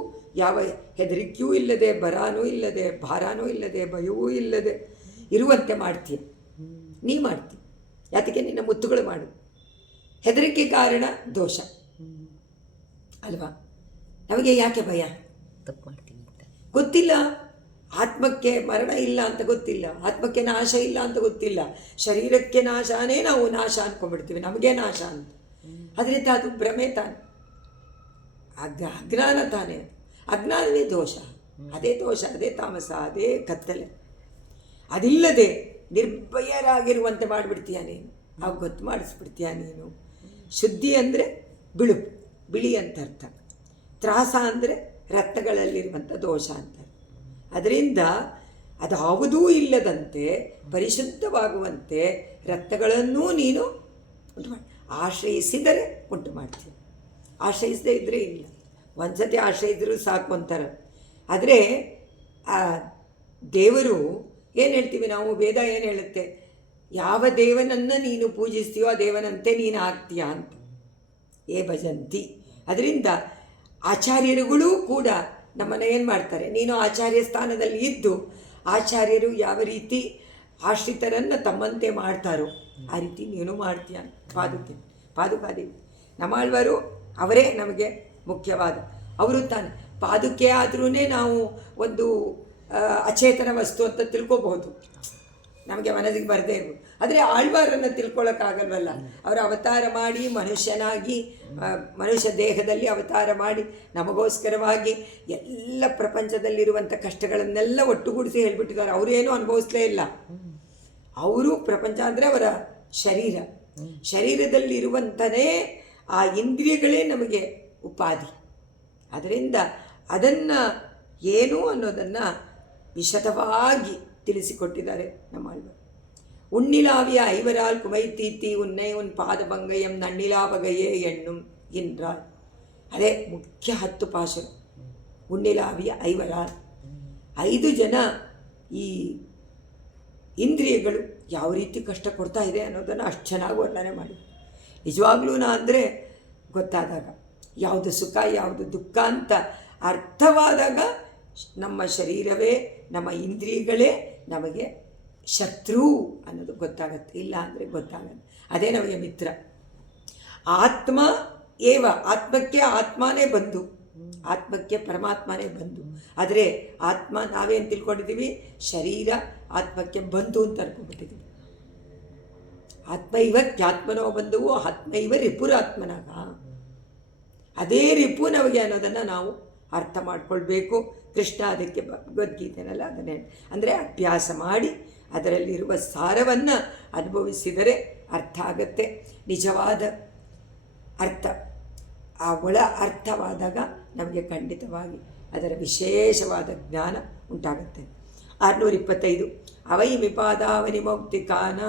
ಯಾವ ಹೆದರಿಕೆಯೂ ಇಲ್ಲದೆ, ಬರಾನೂ ಇಲ್ಲದೆ, ಭಾರಾನೂ ಇಲ್ಲದೆ, ಭಯವೂ ಇಲ್ಲದೆ ಇರುವಂತೆ ಮಾಡ್ತೀಯ. ನೀ ಮಾಡ್ತೀಯ. ಯಾತಕ್ಕೆ? ನಿನ್ನ ಮುತ್ತುಗಳು ಮಾಡು. ಹೆದರಿಕೆ ಕಾರಣ ದೋಷ ಅಲ್ವಾ? ನಮಗೆ ಯಾಕೆ ಭಯ? ತಪ್ಪು ಮಾಡ್ತೀನಿ ಅಂತ ಗೊತ್ತಿಲ್ಲ. ಆತ್ಮಕ್ಕೆ ಮರಣ ಇಲ್ಲ ಅಂತ ಗೊತ್ತಿಲ್ಲ, ಆತ್ಮಕ್ಕೆ ನಾಶ ಇಲ್ಲ ಅಂತ ಗೊತ್ತಿಲ್ಲ. ಶರೀರಕ್ಕೆ ನಾಶನೇ ನಾವು ನಾಶ ಅಂದ್ಕೊಂಡ್ಬಿಡ್ತೀವಿ, ನಮಗೆ ನಾಶ ಅಂತ. ಅದರಿಂದ ಅದು ಭ್ರಮೆ ತಾನೆ, ಅಜ್ಞಾನ ತಾನೆ. ಅಜ್ಞಾನವೇ ದೋಷ, ಅದೇ ದೋಷ, ಅದೇ ತಾಮಸ, ಅದೇ ಕತ್ತಲೆ. ಅದಿಲ್ಲದೆ ನಿರ್ಭಯರಾಗಿರುವಂತೆ ಮಾಡಿಬಿಡ್ತೀಯ ನೀನು, ಅವು ಗೊತ್ತು ಮಾಡಿಸ್ಬಿಡ್ತೀಯ ನೀನು. ಶುದ್ಧಿ ಅಂದರೆ ಬಿಳುಪು, ಬಿಳಿ ಅಂತ ಅರ್ಥ. ತ್ರಾಸ ಅಂದರೆ ರತ್ನಗಳಲ್ಲಿರುವಂಥ ದೋಷ ಅಂತ. ಅದರಿಂದ ಅದು ಯಾವುದೂ ಇಲ್ಲದಂತೆ ಪರಿಶುದ್ಧವಾಗುವಂತೆ ರತ್ನಗಳನ್ನೂ ನೀನು ಉಂಟು ಮಾಡಿ, ಆಶ್ರಯಿಸಿದರೆ ಉಂಟು ಮಾಡ್ತೀವಿ. ಆಶ್ರಯಿಸದೇ ಇದ್ದರೆ ಇಲ್ಲ. ಒಂದು ಸತಿ ಆಶ್ರಯಿಸಿದರೂ ಸಾಕು ಅಂತಾರೆ. ಆದರೆ ಆ ದೇವರು ಏನು ಹೇಳ್ತೀವಿ ನಾವು? ವೇದ ಏನು ಹೇಳುತ್ತೆ? ಯಾವ ದೇವನನ್ನು ನೀನು ಪೂಜಿಸ್ತೀಯೋ ಆ ದೇವನಂತೆ ನೀನು ಆಗ್ತೀಯ ಅಂತ. ಏ ಭಜಂತಿ. ಅದರಿಂದ ಆಚಾರ್ಯರುಗಳೂ ಕೂಡ ನಮ್ಮನ್ನು ಏನು ಮಾಡ್ತಾರೆ? ನೀನು ಆಚಾರ್ಯ ಸ್ಥಾನದಲ್ಲಿ ಇದ್ದು ಆಚಾರ್ಯರು ಯಾವ ರೀತಿ ಆಶ್ರಿತರನ್ನು ತಮ್ಮಂತೆ ಮಾಡ್ತಾರೋ ಆ ರೀತಿ ನೀನು ಮಾಡ್ತೀಯ. ಪಾದುಕಾದೇವಿ ನಮ್ಮಾಳ್ವರು ಅವರೇ ನಮಗೆ ಮುಖ್ಯವಾದ. ಅವರು ತಾನೆ ಪಾದುಕೆ ಆದ್ರೂ ನಾವು ಒಂದು ಅಚೇತನ ವಸ್ತು ಅಂತ ತಿಳ್ಕೊಬಹುದು, ನಮಗೆ ಮನಸ್ಸಿಗೆ ಬರದೇ ಇರ್ಬೋದು. ಆದರೆ ಆಳ್ವಾರನ್ನು ತಿಳ್ಕೊಳ್ಳೋಕ್ಕಾಗಲ್ವಲ್ಲ. ಅವರು ಅವತಾರ ಮಾಡಿ ಮನುಷ್ಯನಾಗಿ, ಮನುಷ್ಯ ದೇಹದಲ್ಲಿ ಅವತಾರ ಮಾಡಿ ನಮಗೋಸ್ಕರವಾಗಿ ಎಲ್ಲ ಪ್ರಪಂಚದಲ್ಲಿರುವಂಥ ಕಷ್ಟಗಳನ್ನೆಲ್ಲ ಒಟ್ಟುಗೂಡಿಸಿ ಹೇಳ್ಬಿಟ್ಟಿದ್ದಾರೆ. ಅವರೇನೂ ಅನುಭವಿಸಲೇ ಇಲ್ಲ. ಅವರು ಪ್ರಪಂಚ ಅಂದರೆ ಅವರ ಶರೀರ, ಶರೀರದಲ್ಲಿರುವಂಥನೇ ಆ ಇಂದ್ರಿಯಗಳೇ ನಮಗೆ ಉಪಾಧಿ. ಅದರಿಂದ ಅದನ್ನು ಏನು ಅನ್ನೋದನ್ನು ವಿಶದವಾಗಿ ತಿಳಿಸಿಕೊಟ್ಟಿದ್ದಾರೆ ನಮ್ಮ ಆಳ್ವಾರು. ಉಣ್ಣಿಲಾವಿಯ ಐವರಾಲ್ ಕುಮೈತೀತಿ ಉನ್ನೆ ಉನ್ ಪಾದಭಂಗಯಂ ನಣ್ಣಿಲಾವಗಯೇ ಎಣ್ಣು ಇನ್ರಾಲ್. ಅದೇ ಮುಖ್ಯ 10 ಪಾಶರು. ಉಣ್ಣಿಲಾವಿಯ ಐವರಾಲ್, 5 ಜನ ಈ ಇಂದ್ರಿಯಗಳು ಯಾವ ರೀತಿ ಕಷ್ಟ ಕೊಡ್ತಾ ಇದೆ ಅನ್ನೋದನ್ನು ಅಷ್ಟು ಚೆನ್ನಾಗಿ ವರ್ಣನೆ ಮಾಡಿ. ನಿಜವಾಗ್ಲೂ ಅಂದರೆ ಗೊತ್ತಾದಾಗ ಯಾವುದು ಸುಖ ಯಾವುದು ದುಃಖ ಅಂತ ಅರ್ಥವಾದಾಗ ನಮ್ಮ ಶರೀರವೇ, ನಮ್ಮ ಇಂದ್ರಿಯಗಳೇ ನಮಗೆ ಶತ್ರು ಅನ್ನೋದು ಗೊತ್ತಾಗತ್ತೆ. ಇಲ್ಲ ಅಂದರೆ ಗೊತ್ತಾಗಲ್ಲ. ಅದೇ ನಮಗೆ ಮಿತ್ರ. ಆತ್ಮ ಏವ, ಆತ್ಮಕ್ಕೆ ಆತ್ಮನೇ ಬಂಧು, ಆತ್ಮಕ್ಕೆ ಪರಮಾತ್ಮನೇ ಬಂಧು. ಆದರೆ ಆತ್ಮ ನಾವೇನು ತಿಳ್ಕೊಂಡಿದ್ದೀವಿ? ಶರೀರ ಆತ್ಮಕ್ಕೆ ಬಂಧು ಅಂತ ಅನ್ಕೊಂಡ್ಬಿಟ್ಟಿದ್ದೀವಿ. ಆತ್ಮ ಇವತ್ಯಾತ್ಮನೋ ಬಂಧುವು ಆತ್ಮ ಇವ ರಿಪುರಾತ್ಮನಾಗ. ಅದೇ ರಿಪು ನಮಗೆ ಅನ್ನೋದನ್ನು ನಾವು ಅರ್ಥ ಮಾಡ್ಕೊಳ್ಬೇಕು. ಕೃಷ್ಣ ಅದಕ್ಕೆ ಭಗವದ್ಗೀತೆನಲ್ಲ ಅದನ್ನೇ ಅಂದರೆ ಅಭ್ಯಾಸ ಮಾಡಿ ಅದರಲ್ಲಿರುವ ಸಾರವನ್ನು ಅನುಭವಿಸಿದರೆ ಅರ್ಥ ಆಗತ್ತೆ. ನಿಜವಾದ ಅರ್ಥ, ಆ ಒಳ ಅರ್ಥವಾದಾಗ ನಮಗೆ ಖಂಡಿತವಾಗಿ ಅದರ ವಿಶೇಷವಾದ ಜ್ಞಾನ ಉಂಟಾಗುತ್ತೆ. 625 ಅವೈ ವಿಪಾದಾವನಿ ಮೌಕ್ತಿಕಾನ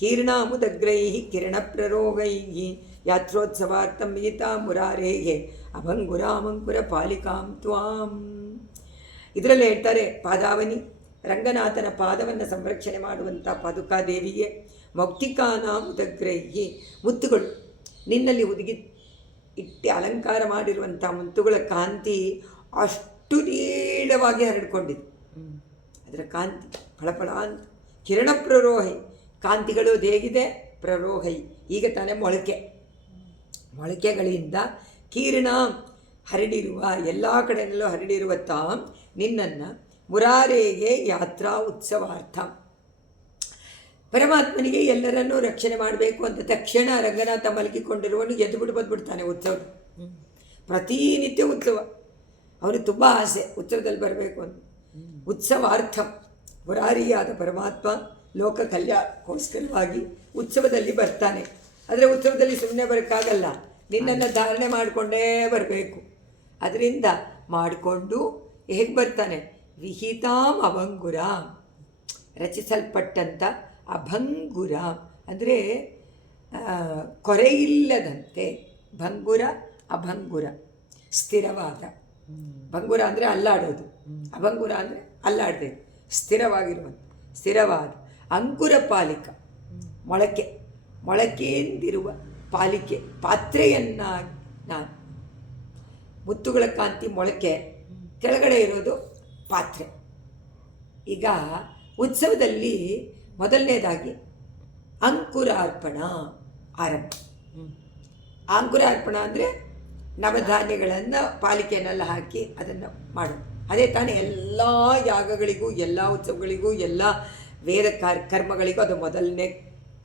ಕೀರ್ಣಾಮುದಗ್ರೈ ಕಿರಣಪ್ರರೋಗೈ ಯಾತ್ರೋತ್ಸವಾರ್ಥಂ ಗೀತಾ ಮುರಾರೇಹೆ ಅಭಂಗುರಾಮಂಕುರ ಪಾಲಿಕಾಂ ತ್ವಾಂ. ಇದರಲ್ಲಿ ಹೇಳ್ತಾರೆ, ಪಾದಾವನಿ ರಂಗನಾಥನ ಪಾದವನ್ನು ಸಂರಕ್ಷಣೆ ಮಾಡುವಂಥ ಪಾದುಕಾದೇವಿಗೆ ಮೌಕ್ತಿಕಾನಾಮುದಗ್ರೈ ಮುತ್ತುಗಳು, ನಿನ್ನಲ್ಲಿ ಹುದುಗಿ ಇಟ್ಟು ಅಲಂಕಾರ ಮಾಡಿರುವಂಥ ಮುತ್ತುಗಳ ಕಾಂತಿ ಅಷ್ಟು ನೀಳವಾಗಿ ಹರಡಿಕೊಂಡಿದೆ. ಅದರ ಕಾಂತಿ ಫಳಫಳ ಅಂತ. ಕಿರಣ ಪ್ರರೋಹೈ, ಕಾಂತಿಗಳು ಹೇಗಿದೆ? ಪ್ರರೋಹೈ, ಈಗ ತಾನೇ ಮೊಳಕೆಗಳಿಂದ ಕೀರ್ಣ ಹರಡಿರುವ, ಎಲ್ಲ ಕಡೆಯಲ್ಲೂ ಹರಡಿರುವ ತಾಂ ನಿನ್ನನ್ನು ಮುರಾರೇಗೆ ಯಾತ್ರಾ ಉತ್ಸವಾರ್ಥ, ಪರಮಾತ್ಮನಿಗೆ ಎಲ್ಲರನ್ನೂ ರಕ್ಷಣೆ ಮಾಡಬೇಕು ಅಂತ ತಕ್ಷಣ ರಂಗನಾಥ ಮಲಗಿಕೊಂಡಿರುವನು ಎದ್ದು ಬಂದ್ಬಿಡ್ತಾನೆ ಉತ್ಸವ. ಪ್ರತಿನಿತ್ಯ ಉತ್ಸವ. ಅವನಿಗೆ ತುಂಬ ಆಸೆ ಉತ್ಸವದಲ್ಲಿ ಬರಬೇಕು ಅಂತ. ಉತ್ಸವಾರ್ಥ ಮುರಾರಿಯಾದ ಪರಮಾತ್ಮ ಲೋಕ ಕಲ್ಯಾಣಕ್ಕೋಸ್ಕರವಾಗಿ ಉತ್ಸವದಲ್ಲಿ ಬರ್ತಾನೆ. ಆದರೆ ಉತ್ಸವದಲ್ಲಿ ಸುಮ್ಮನೆ ಬರೋಕ್ಕಾಗಲ್ಲ, ನಿನ್ನನ್ನು ಧಾರಣೆ ಮಾಡಿಕೊಂಡೇ ಬರಬೇಕು. ಅದರಿಂದ ಮಾಡಿಕೊಂಡು ಹೇಗೆ ಬರ್ತಾನೆ? ವಿಹಿತಾಂ ಅಭಂಗುರ, ರಚಿಸಲ್ಪಟ್ಟಂಥ ಅಭಂಗುರ ಅಂದರೆ ಕೊರೆಯಿಲ್ಲದಂತೆ. ಭಂಗುರ ಅಭಂಗುರ ಸ್ಥಿರವಾದ. ಭಂಗುರ ಅಂದರೆ ಅಲ್ಲಾಡೋದು, ಅಭಂಗುರ ಅಂದರೆ ಅಲ್ಲಾಡದೆ ಸ್ಥಿರವಾಗಿರುವಂಥ ಸ್ಥಿರವಾದ. ಅಂಕುರ ಪಾಲಿಕ ಮೊಳಕೆಯಿಂದಿರುವ ಪಾಲಿಕೆ ಪಾತ್ರೆಯನ್ನಾಗಿ ನಾನು. ಮುತ್ತುಗಳ ಕಾಂತಿ ಮೊಳಕೆ, ಕೆಳಗಡೆ ಇರೋದು ಪಾತ್ರೆ. ಈಗ ಉತ್ಸವದಲ್ಲಿ ಮೊದಲನೇದಾಗಿ ಅಂಕುರಾರ್ಪಣ ಆರಂಭ. ಅಂಕುರಾರ್ಪಣ ಅಂದರೆ ನವಧಾನ್ಯಗಳನ್ನು ಪಾಲಿಕೆಯನ್ನೆಲ್ಲ ಹಾಕಿ ಅದನ್ನು ಮಾಡೋದು. ಅದೇ ತಾನೇ ಎಲ್ಲ ಯಾಗಗಳಿಗೂ, ಎಲ್ಲ ಉತ್ಸವಗಳಿಗೂ, ಎಲ್ಲ ವೇದ ಕರ್ಮಗಳಿಗೂ ಅದು ಮೊದಲನೇ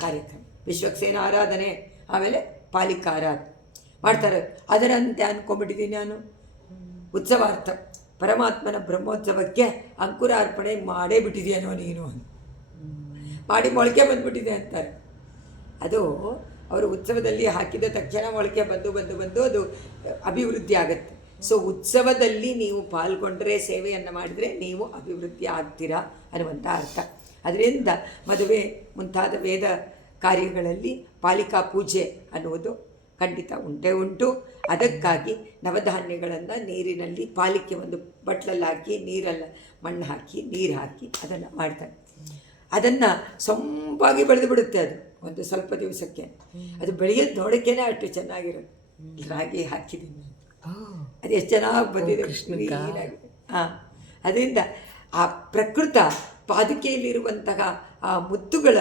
ಕಾರ್ಯಕ್ರಮ. ವಿಶ್ವಕ್ಸೇನ ಆರಾಧನೆ, ಆಮೇಲೆ ಪಾಲಿಕಾ ಆರಾಧನೆ ಮಾಡ್ತಾರೆ. ಅದರಂತೆ ಅಂದ್ಕೊಂಡ್ಬಿಟ್ಟಿದ್ದೀನಿ ನಾನು. ಉತ್ಸವಾರ್ಥ ಪರಮಾತ್ಮನ ಬ್ರಹ್ಮೋತ್ಸವಕ್ಕೆ ಅಂಕುರಾರ್ಪಣೆ ಮಾಡೇ ಬಿಟ್ಟಿದೆಯೇನೋ ನೀನು, ಮಾಡಿ ಮೊಳಕೆ ಬಂದುಬಿಟ್ಟಿದೆ ಅಂತಾರೆ. ಅದು ಅವರು ಉತ್ಸವದಲ್ಲಿ ಹಾಕಿದ ತಕ್ಷಣ ಮೊಳಕೆ ಬಂದು ಅದು ಅಭಿವೃದ್ಧಿ ಆಗುತ್ತೆ. ಸೊ ಉತ್ಸವದಲ್ಲಿ ನೀವು ಪಾಲ್ಗೊಂಡ್ರೆ, ಸೇವೆಯನ್ನು ಮಾಡಿದರೆ ನೀವು ಅಭಿವೃದ್ಧಿ ಆಗ್ತೀರಾ ಅನ್ನುವಂಥ ಅರ್ಥ. ಅದರಿಂದ ಮದುವೆ ಮುಂತಾದ ವೇದ ಕಾರ್ಯಗಳಲ್ಲಿ ಪಾಲಿಕಾ ಪೂಜೆ ಅನ್ನುವುದು ಖಂಡಿತ ಉಂಟು. ಅದಕ್ಕಾಗಿ ನವಧಾನ್ಯಗಳನ್ನು ನೀರಿನಲ್ಲಿ ಪಾಲಿಕೆ ಒಂದು ಬಟ್ಲಲ್ಲಿ ಹಾಕಿ, ನೀರಲ್ಲಿ ಮಣ್ಣು ಹಾಕಿ, ನೀರು ಹಾಕಿ ಅದನ್ನು ಮಾಡ್ತಾರೆ. ಅದನ್ನು ಸೊಂಪಾಗಿ ಬೆಳೆದು ಬಿಡುತ್ತೆ. ಅದು ಒಂದು ಸ್ವಲ್ಪ ದಿವಸಕ್ಕೆ ಅದು ಬೆಳೆಯೋದು ನೋಡೋಕ್ಕೇನೆ ಅಷ್ಟು ಚೆನ್ನಾಗಿರುತ್ತೆ. ರಾಗಿ ಹಾಕಿದ್ದೀನಿ, ಅದು ಎಷ್ಟು ಚೆನ್ನಾಗಿ ಬಂದಿದೆ ಕೃಷ್ಣನಾಗಿ. ಅದರಿಂದ ಆ ಪ್ರಕೃತ ಪಾದುಕೆಯಲ್ಲಿರುವಂತಹ ಆ ಮುತ್ತುಗಳ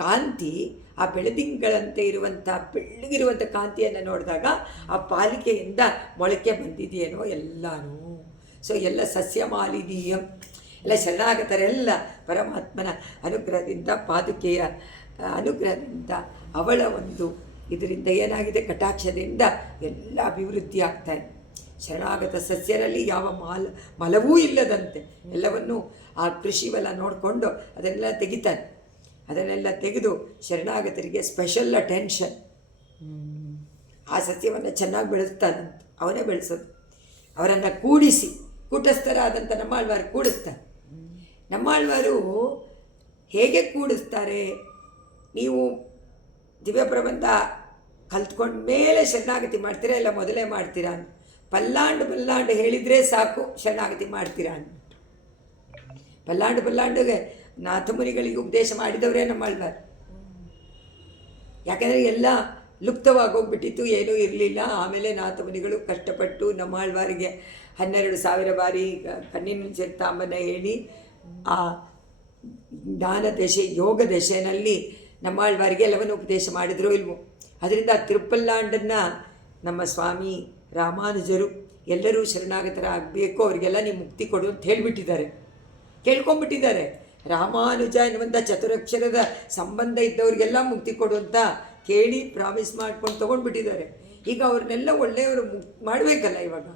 ಕಾಂತಿ, ಆ ಬೆಳದಿಂಗಳಂತೆ ಇರುವಂಥ ಬೆಳ್ಳಗಿರುವಂಥ ಕಾಂತಿಯನ್ನು ನೋಡಿದಾಗ ಆ ಪಾಲಿಕೆಯಿಂದ ಮೊಳಕೆ ಬಂದಿದೆಯೇನೋ ಎಲ್ಲನೂ. ಸೊ ಎಲ್ಲ ಸಸ್ಯ ಮಾಲಿನೀಯಂ, ಎಲ್ಲ ಶರಣಾಗತರೆಲ್ಲ ಪರಮಾತ್ಮನ ಅನುಗ್ರಹದಿಂದ, ಪಾದುಕೆಯ ಅನುಗ್ರಹದಿಂದ, ಅವಳ ಒಂದು ಇದರಿಂದ ಏನಾಗಿದೆ, ಕಟಾಕ್ಷದಿಂದ ಎಲ್ಲ ಅಭಿವೃದ್ಧಿ ಆಗ್ತಾಯಿದೆ. ಶರಣಾಗತ ಸಸ್ಯರಲ್ಲಿ ಯಾವ ಮಲವೂ ಇಲ್ಲದಂತೆ ಎಲ್ಲವನ್ನು ಆ ಕೃಷಿ ಹೊಲ ನೋಡಿಕೊಂಡು ಅದನ್ನೆಲ್ಲ ತೆಗಿತಾನೆ. ಅದನ್ನೆಲ್ಲ ತೆಗೆದು ಶರಣಾಗತರಿಗೆ ಸ್ಪೆಷಲ್ ಅಟೆನ್ಷನ್. ಆ ಸಸ್ಯವನ್ನು ಚೆನ್ನಾಗಿ ಬೆಳೆಸ್ತಾನಂತ, ಅವನೇ ಬೆಳೆಸೋದು. ಅವರನ್ನು ಕೂಡಿಸಿ, ಕೂಟಸ್ಥರಾದಂಥ ನಮ್ಮಾಳ್ವಾರು ಕೂಡಿಸ್ತಾರೆ. ನಮ್ಮಾಳ್ವಾರು ಹೇಗೆ ಕೂಡಿಸ್ತಾರೆ? ನೀವು ದಿವ್ಯ ಪ್ರಬಂಧ ಕಲ್ತ್ಕೊಂಡ ಮೇಲೆ ಶರಣಾಗತಿ ಮಾಡ್ತೀರಾ, ಇಲ್ಲ ಮೊದಲೇ ಮಾಡ್ತೀರಾ? ಪಲ್ಲಾಂಡು ಹೇಳಿದರೆ ಸಾಕು ಶರಣಾಗತಿ ಮಾಡ್ತೀರಾ ಅಂದ್ಬಿಟ್ಟು ಪಲ್ಲಾಂಡುಗೆ ನಾಥಮುನಿಗಳಿಗೆ ಉಪದೇಶ ಮಾಡಿದವರೇ ನಮ್ಮಾಳ್ವಾರು. ಯಾಕೆಂದರೆ ಎಲ್ಲ ಲುಪ್ತವಾಗೋಗ್ಬಿಟ್ಟಿತ್ತು, ಏನೂ ಇರಲಿಲ್ಲ. ಆಮೇಲೆ ನಾಥಮುನಿಗಳು ಕಷ್ಟಪಟ್ಟು ನಮ್ಮಾಳ್ವಾರಿಗೆ 12,000 ಬಾರಿ ಕಣ್ಣಿನ ಚರಿತಾಂಬನ ಹೇಳಿ ಆ ಜ್ಞಾನ ದಶೆ, ಯೋಗ ದಶೆಯಲ್ಲಿ ನಮ್ಮಾಳ್ವಾರಿಗೆ ಎಲ್ಲವನ್ನು ಉಪದೇಶ ಮಾಡಿದ್ರು ಇಲ್ವೋ. ಅದರಿಂದ ತಿರುಪಲ್ಲಾಂಡನ್ನು ನಮ್ಮ ಸ್ವಾಮಿ ರಾಮಾನುಜರು ಎಲ್ಲರೂ ಶರಣಾಗತರಾಗಬೇಕು, ಅವರಿಗೆಲ್ಲ ನೀವು ಮುಕ್ತಿ ಕೊಡು ಅಂತ ಹೇಳಿಬಿಟ್ಟಿದ್ದಾರೆ, ಕೇಳ್ಕೊಂಬಿಟ್ಟಿದ್ದಾರೆ. ರಾಮಾನುಜ ಎನ್ನುವಂಥ ಚತುರಕ್ಷರದ ಸಂಬಂಧ ಇದ್ದವರಿಗೆಲ್ಲ ಮುಕ್ತಿ ಕೊಡು ಅಂತ ಕೇಳಿ ಪ್ರಾಮಿಸ್ ಮಾಡ್ಕೊಂಡು ತೊಗೊಂಡ್ಬಿಟ್ಟಿದ್ದಾರೆ. ಈಗ ಅವ್ರನ್ನೆಲ್ಲ ಒಳ್ಳೆಯವರು ಮಾಡಬೇಕಲ್ಲ, ಇವಾಗ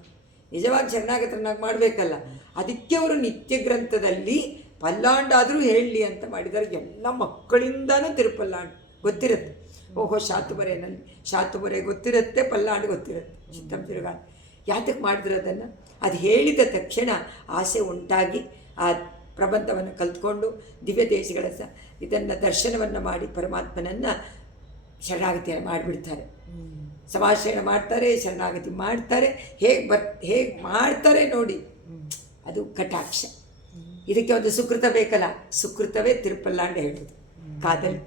ನಿಜವಾಗಿ ಶರಣಾಗತರನ್ನಾಗಿ ಮಾಡಬೇಕಲ್ಲ. ಅದಕ್ಕೆ ಅವರು ನಿತ್ಯ ಗ್ರಂಥದಲ್ಲಿ ಪಲ್ಲಾಂಡಾದರೂ ಹೇಳಲಿ ಅಂತ ಮಾಡಿದ್ದಾರೆ. ಎಲ್ಲ ಮಕ್ಕಳಿಂದನೂ ತಿರುಪಲ್ಲಾಂಡು ಗೊತ್ತಿರುತ್ತೆ. ಓಹೋ, ಶಾತುಮರೆ ಗೊತ್ತಿರುತ್ತೆ, ಪಲ್ಲಾಂಡು ಗೊತ್ತಿರುತ್ತೆ, ಚಿತ್ತಂ ತಿರುಗ ಯಾತಕ್ಕೆ ಮಾಡಿದ್ರು ಅದನ್ನು? ಅದು ಹೇಳಿದ ತಕ್ಷಣ ಆಸೆ ಉಂಟಾಗಿ ಆ ಪ್ರಬಂಧವನ್ನು ಕಲ್ತ್ಕೊಂಡು ದಿವ್ಯ ದೇಶಗಳ ಇದನ್ನು ದರ್ಶನವನ್ನು ಮಾಡಿ ಪರಮಾತ್ಮನನ್ನು ಶರಣಾಗತಿಯನ್ನು ಮಾಡಿಬಿಡ್ತಾರೆ. ಸಮಾಶ್ರಯಣ ಮಾಡ್ತಾರೆ, ಶರಣಾಗತಿ ಮಾಡ್ತಾರೆ. ಹೇಗೆ ಮಾಡ್ತಾರೆ ನೋಡಿ, ಅದು ಕಟಾಕ್ಷ. ಇದಕ್ಕೆ ಒಂದು ಸುಕೃತ ಬೇಕಲ್ಲ, ಸುಕೃತವೇ ತಿರುಪಲ್ಲಾಂಡ ಹೇಳೋದು. ಕಾದಲ್ಲಿ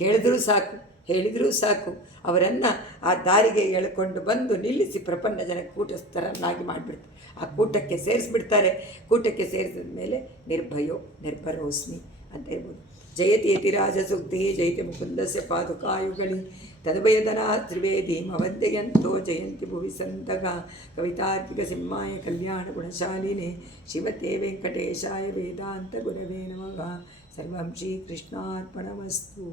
ಕೇಳಿದ್ರೂ ಸಾಕು, ಹೇಳಿದರೂ ಸಾಕು, ಅವರನ್ನು ಆ ದಾರಿಗೆ ಎಳ್ಕೊಂಡು ಬಂದು ನಿಲ್ಲಿಸಿ ಪ್ರಪನ್ನ ಜನ ಕೂಟಸ್ಥರನ್ನಾಗಿ ಮಾಡಿಬಿಡ್ತಾರೆ. ಆ ಕೂಟಕ್ಕೆ ಸೇರಿಸ್ಬಿಡ್ತಾರೆ. ಕೂಟಕ್ಕೆ ಸೇರಿಸಿದ ಮೇಲೆ ನಿರ್ಭರೋಸ್ಮಿ ಅಂತ ಹೇಳ್ಬೋದು. ಜಯತಿ ಯತಿರಾಜ ಸೂಕ್ತಿ ಜಯತಿ ಮುಕುಂದಸ್ಯ ಪಾದುಕಾಯುಗಳಿ ತದ್ಭಯದನಾ ತ್ರಿವೇದೀಮವಂದ್ಯಂತೋ ಜಯಂತಿ ಭುವಿ ಸಂತಗ ಕವಿತಾರ್ಕಿಕ ಸಿಂಹಾಯ ಕಲ್ಯಾಣ ಗುಣಶಾಲಿನೇ ಶಿವತೆ ವೆಂಕಟೇಶಾಯ ವೇದಾಂತ ಗುರವೇ ನಮಃ. ಸರ್ವಂ ಶ್ರೀಕೃಷ್ಣಾರ್ಪಣಮಸ್ತು.